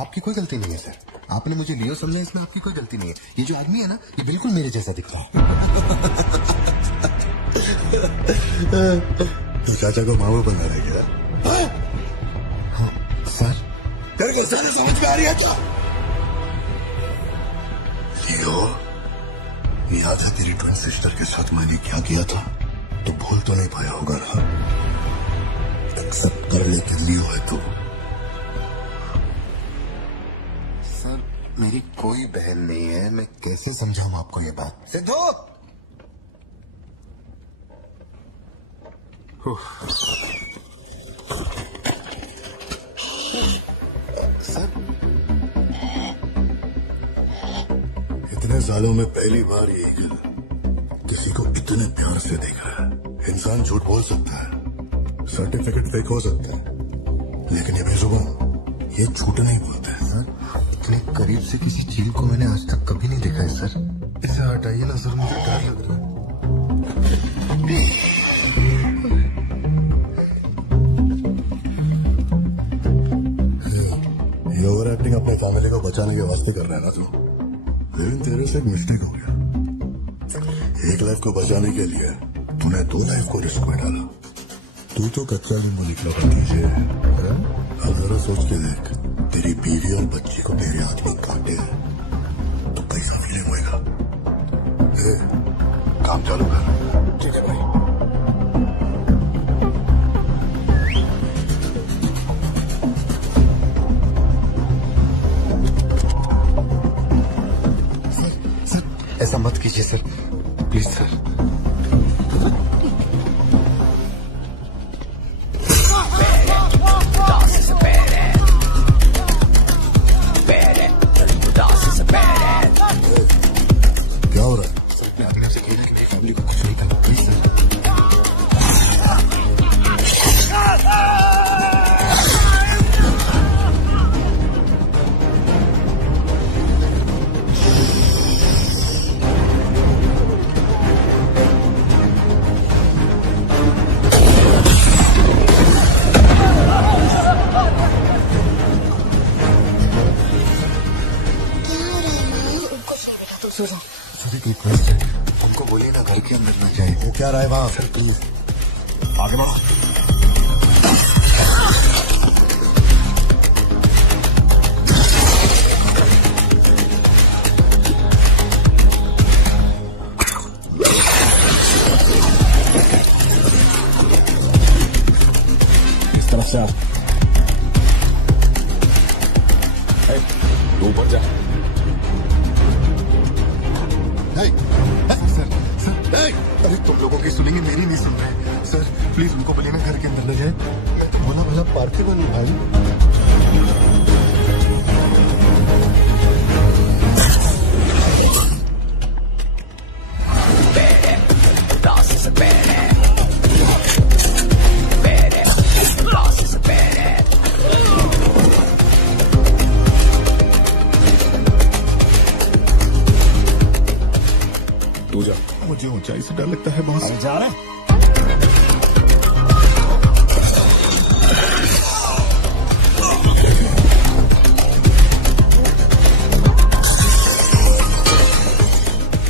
आपकी कोई गलती नहीं है सर, आपने मुझे लियो समझा, इसमें आपकी कोई गलती नहीं है। ये जो आदमी है ना, ये बिल्कुल मेरे जैसा दिखता है। तो चाचा को मामा बना रहे क्या? हाँ सर। तेरे को सारे समझ में आ रही है क्या? लियो, याद है तेरी ट्विन सिस्टर के साथ मैंने क्या किया था? तो भूल तो नहीं पाया होगा ना? एक्सेप्ट कर ले कि लियो है तू। सर मेरी कोई बहन नहीं है, मैं कैसे समझाऊं आपको ये बात? सिद्धू! सर इतने सालों में पहली बार ये ईगल किसी को इतने प्यार से देखा है। इंसान झूठ बोल सकता है, सर्टिफिकेट फेक हो सकता है, लेकिन ये बेजुबान, ये झूठ नहीं बोलते हैं। सर इतने करीब से किसी चील को मैंने आज तक कभी नहीं देखा है सर। इसे हटाइए ना सर, मुझे डर लग रहा है। ये ओवर एक्टिंग अपने फैमिली को बचाने के वास्ते कर रहा है ना तू? लेकिन तेरे से एक मिस्टेक हो गया। एक लाइफ को बचाने के लिए तूने 2 लाइफ को रिस्क में डाला। तू तो कच्चा नींबू निकला भतीजे। अब जरा सोच के देख, तेरी बीवी और बच्ची को तेरे आदमी काटे तो कैसा फीलिंग होएगा? काम चालू कर। ठीक है भाई। ऐसा मत कीजिए सर, प्लीज सर। क्या हो रहा है? मैं अपने आपसे कहना कि मेरी फैमिली को कुछ नहीं करना, प्लीज सर। सर एक रिक्वेस्ट है, हमको बोलिए ना घर के अंदर ना जाए। वो क्या रहा है वहां? सर प्लीज आगे बढ़ो। इस तरफ से आप ऊपर जा। अरे तुम लोगों की सुनेंगे, मेरी नहीं सुन रहे। सर प्लीज उनको बोलिए ना घर के अंदर न जाए। मैं तो भोला भला पार्थिव हूँ भाई। तू जा। मुझे ऊंचाई से डर लगता है बॉस। जा रहे हैं?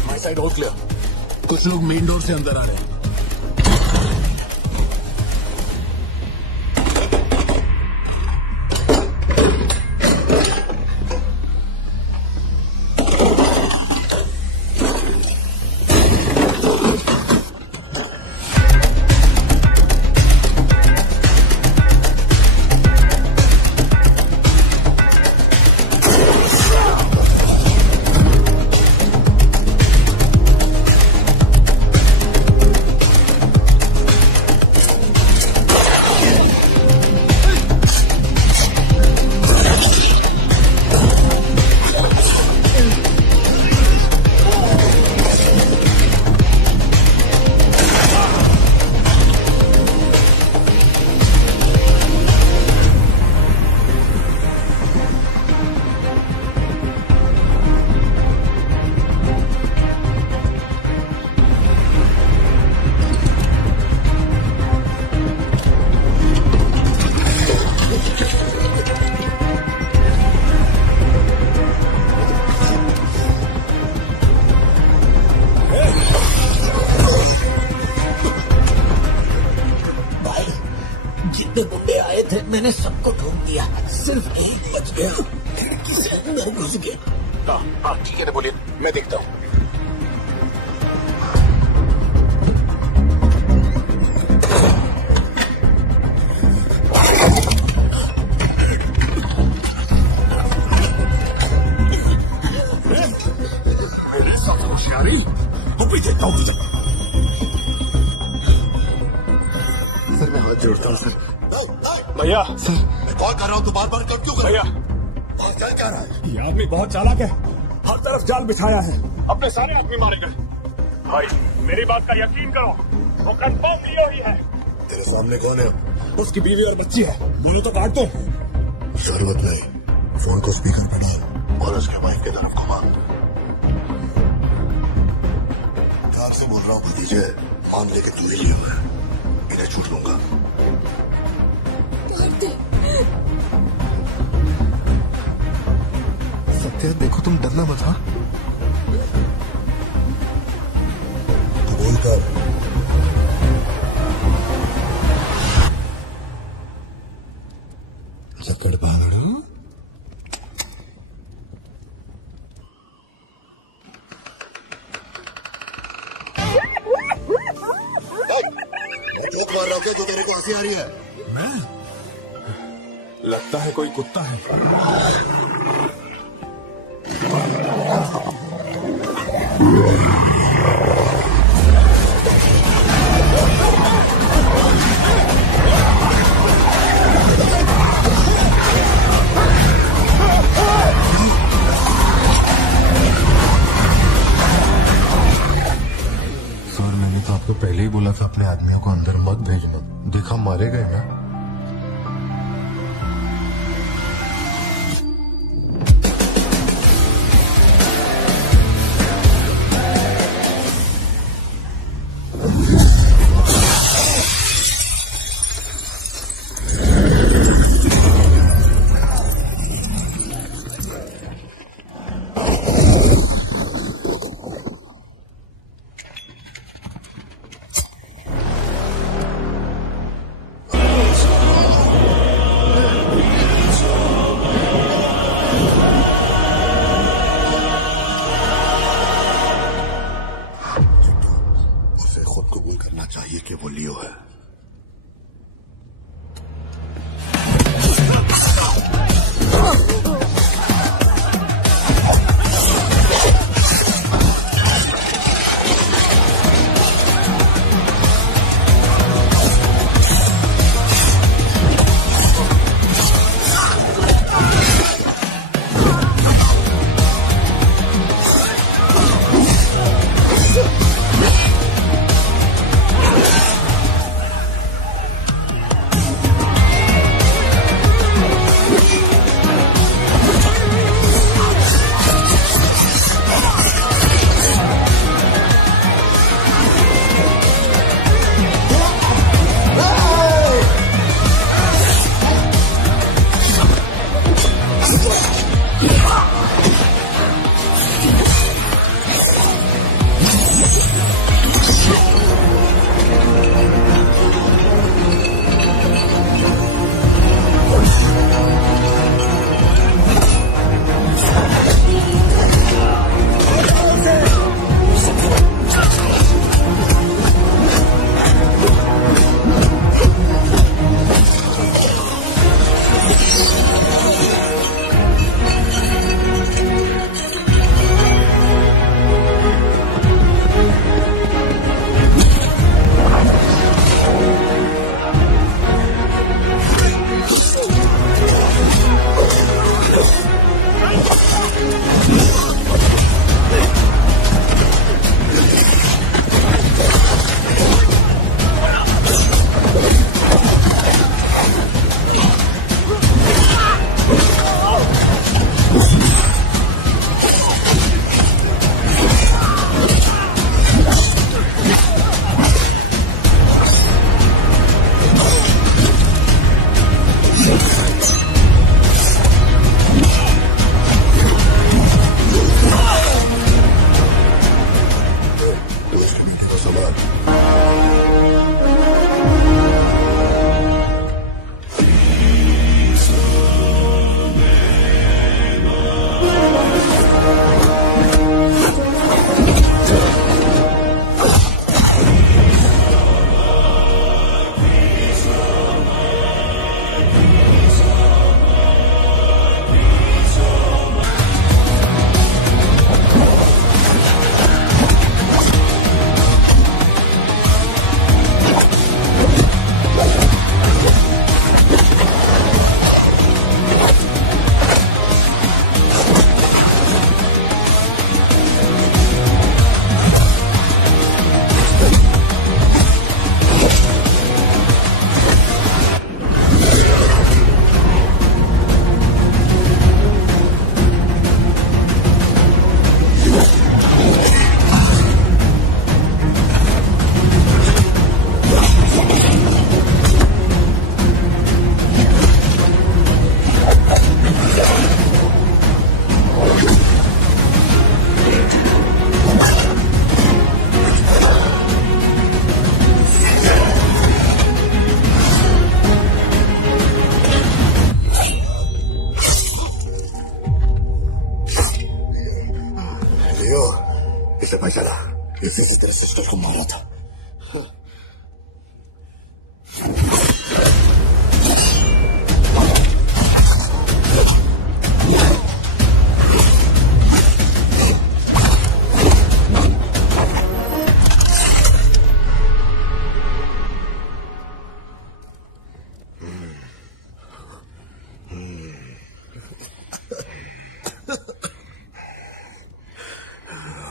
My side all clear. कुछ लोग मेन डोर से अंदर आ रहे हैं। मैंने सबको ढूंढ दिया, सिर्फ एक बच गया, खिड़की से अंदर घुस गया। हाँ ठीक है, बोलिए, मैं देखता हूँ। होशियारी पीछे जाओ तुझे। सर मैं हाथ जोड़ता हूँ सर। भैया सर मैं कॉल कर रहा हूँ, तू बार बार कट क्यों कर भैया, और चल क्या रहा है? ये आदमी बहुत चालाक है, हर तरफ जाल बिछाया है, अपने सारे आदमी मारे गए। भाई मेरी बात का यकीन करो, वो कंफर्म लियो ही है। तेरे सामने कौन है? उसकी बीवी और बच्ची है, बोलो तो काट दो। जरूरत नहीं, फोन को स्पीकर पे डाल और उसके माइक की तरफ घुमा। ध्यान से बोल रहा हूँ भतीजे, मान ले कि तू ही लियो है, इन्हें छूट लूंगा। सत्या देखो, तुम डरना मत। हाँ तू बोल कर। जकड़ बांगड़ू जोक मार रहा हूँ क्या जो तेरे को हंसी आ रही है? मैं लगता है कोई कुत्ता है। सर मैंने तो आपको पहले ही बोला था अपने आदमियों को अंदर मत भेजना, देखा मारे गए ना। उसे खुद कबूल करना चाहिए कि वो लियो है। मेरे सिस्टर को मारा था।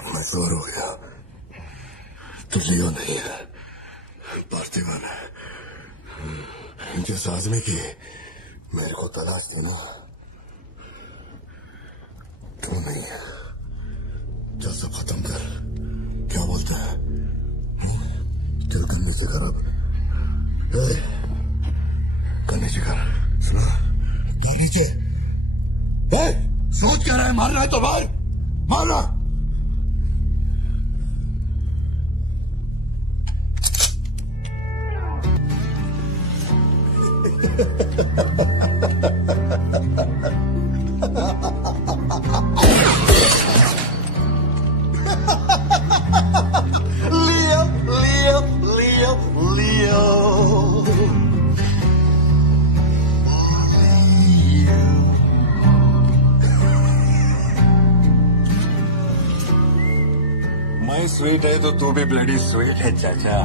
मजबूर हो गया। तो लियो नहीं है, पार्थिवन है। जिस आदमी की मेरे को तलाश थी ना, तू नहीं है। चल सब खत्म कर। क्या बोलते हैं? चल गन्ने से कर अब। गन्ने से कर। सुना? कर नीचे। सोच क्या रहा है? मारना है तो मार, मारना। Leo, Leo, Leo, Leo. मैं स्वीट है तो तू भी ब्लडी स्वीट है चाचा।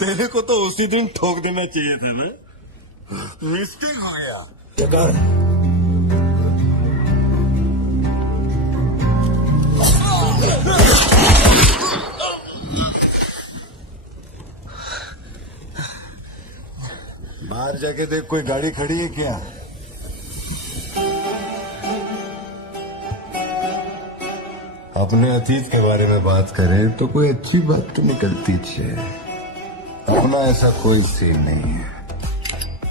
तेरे को तो उसी दिन ठोक देना चाहिए था ना, मिस्टेक हो गया। जगह बाहर जाके देख, कोई गाड़ी खड़ी है क्या? अपने अतीत के बारे में बात करें तो कोई अच्छी बात तो निकलती है। अपना ऐसा कोई सीन नहीं है।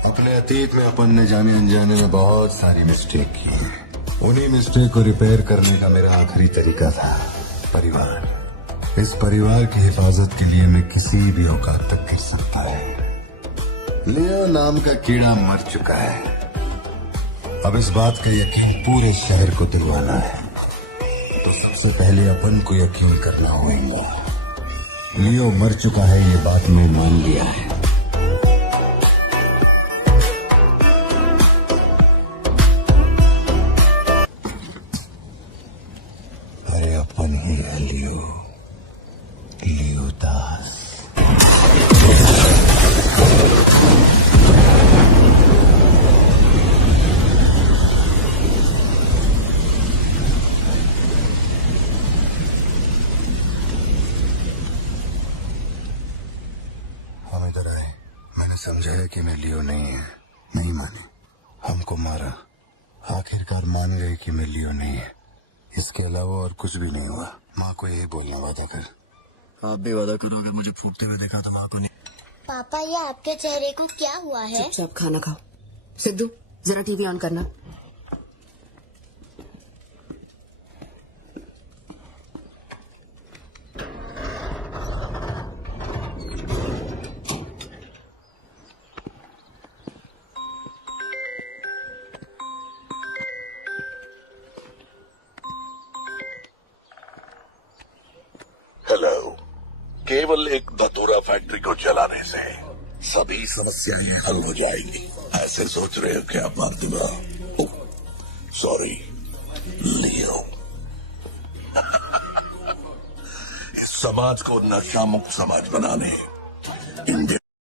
अपने अतीत में अपन ने जाने अनजाने में बहुत सारी मिस्टेक की है। उन्हीं मिस्टेक को रिपेयर करने का मेरा आखिरी तरीका था परिवार। इस परिवार की हिफाजत के लिए मैं किसी भी औकात तक कर सकता है। लियो नाम का कीड़ा मर चुका है। अब इस बात का यकीन पूरे शहर को दिलवाना है, तो सबसे पहले अपन को यकीन करना होगा। लियो मर चुका है, ये बात मैं मान लिया है। अरे अपन ही है लियो, लियो दास। हम इधर आए, मैंने समझाया कि मैं लियो नहीं है, नहीं माने, हमको मारा। आखिरकार मान गए कि मैं लियो नहीं है। इसके अलावा और कुछ भी नहीं हुआ। माँ को यही बोलना, वादा कर। आप भी वादा करो, अगर मुझे फूटते हुए देखा तो माँ को नहीं। पापा, ये आपके चेहरे को क्या हुआ है? चुपचाप खाना खाओ। सिद्धू, जरा टीवी ऑन करना। हेलो। केवल एक धतूरा फैक्ट्री को जलाने से सभी समस्याएं हल हो जाएंगी, ऐसे सोच रहे हो क्या पार्थिवा? सॉरी लियो। इस समाज को नशा मुक्त समाज बनाने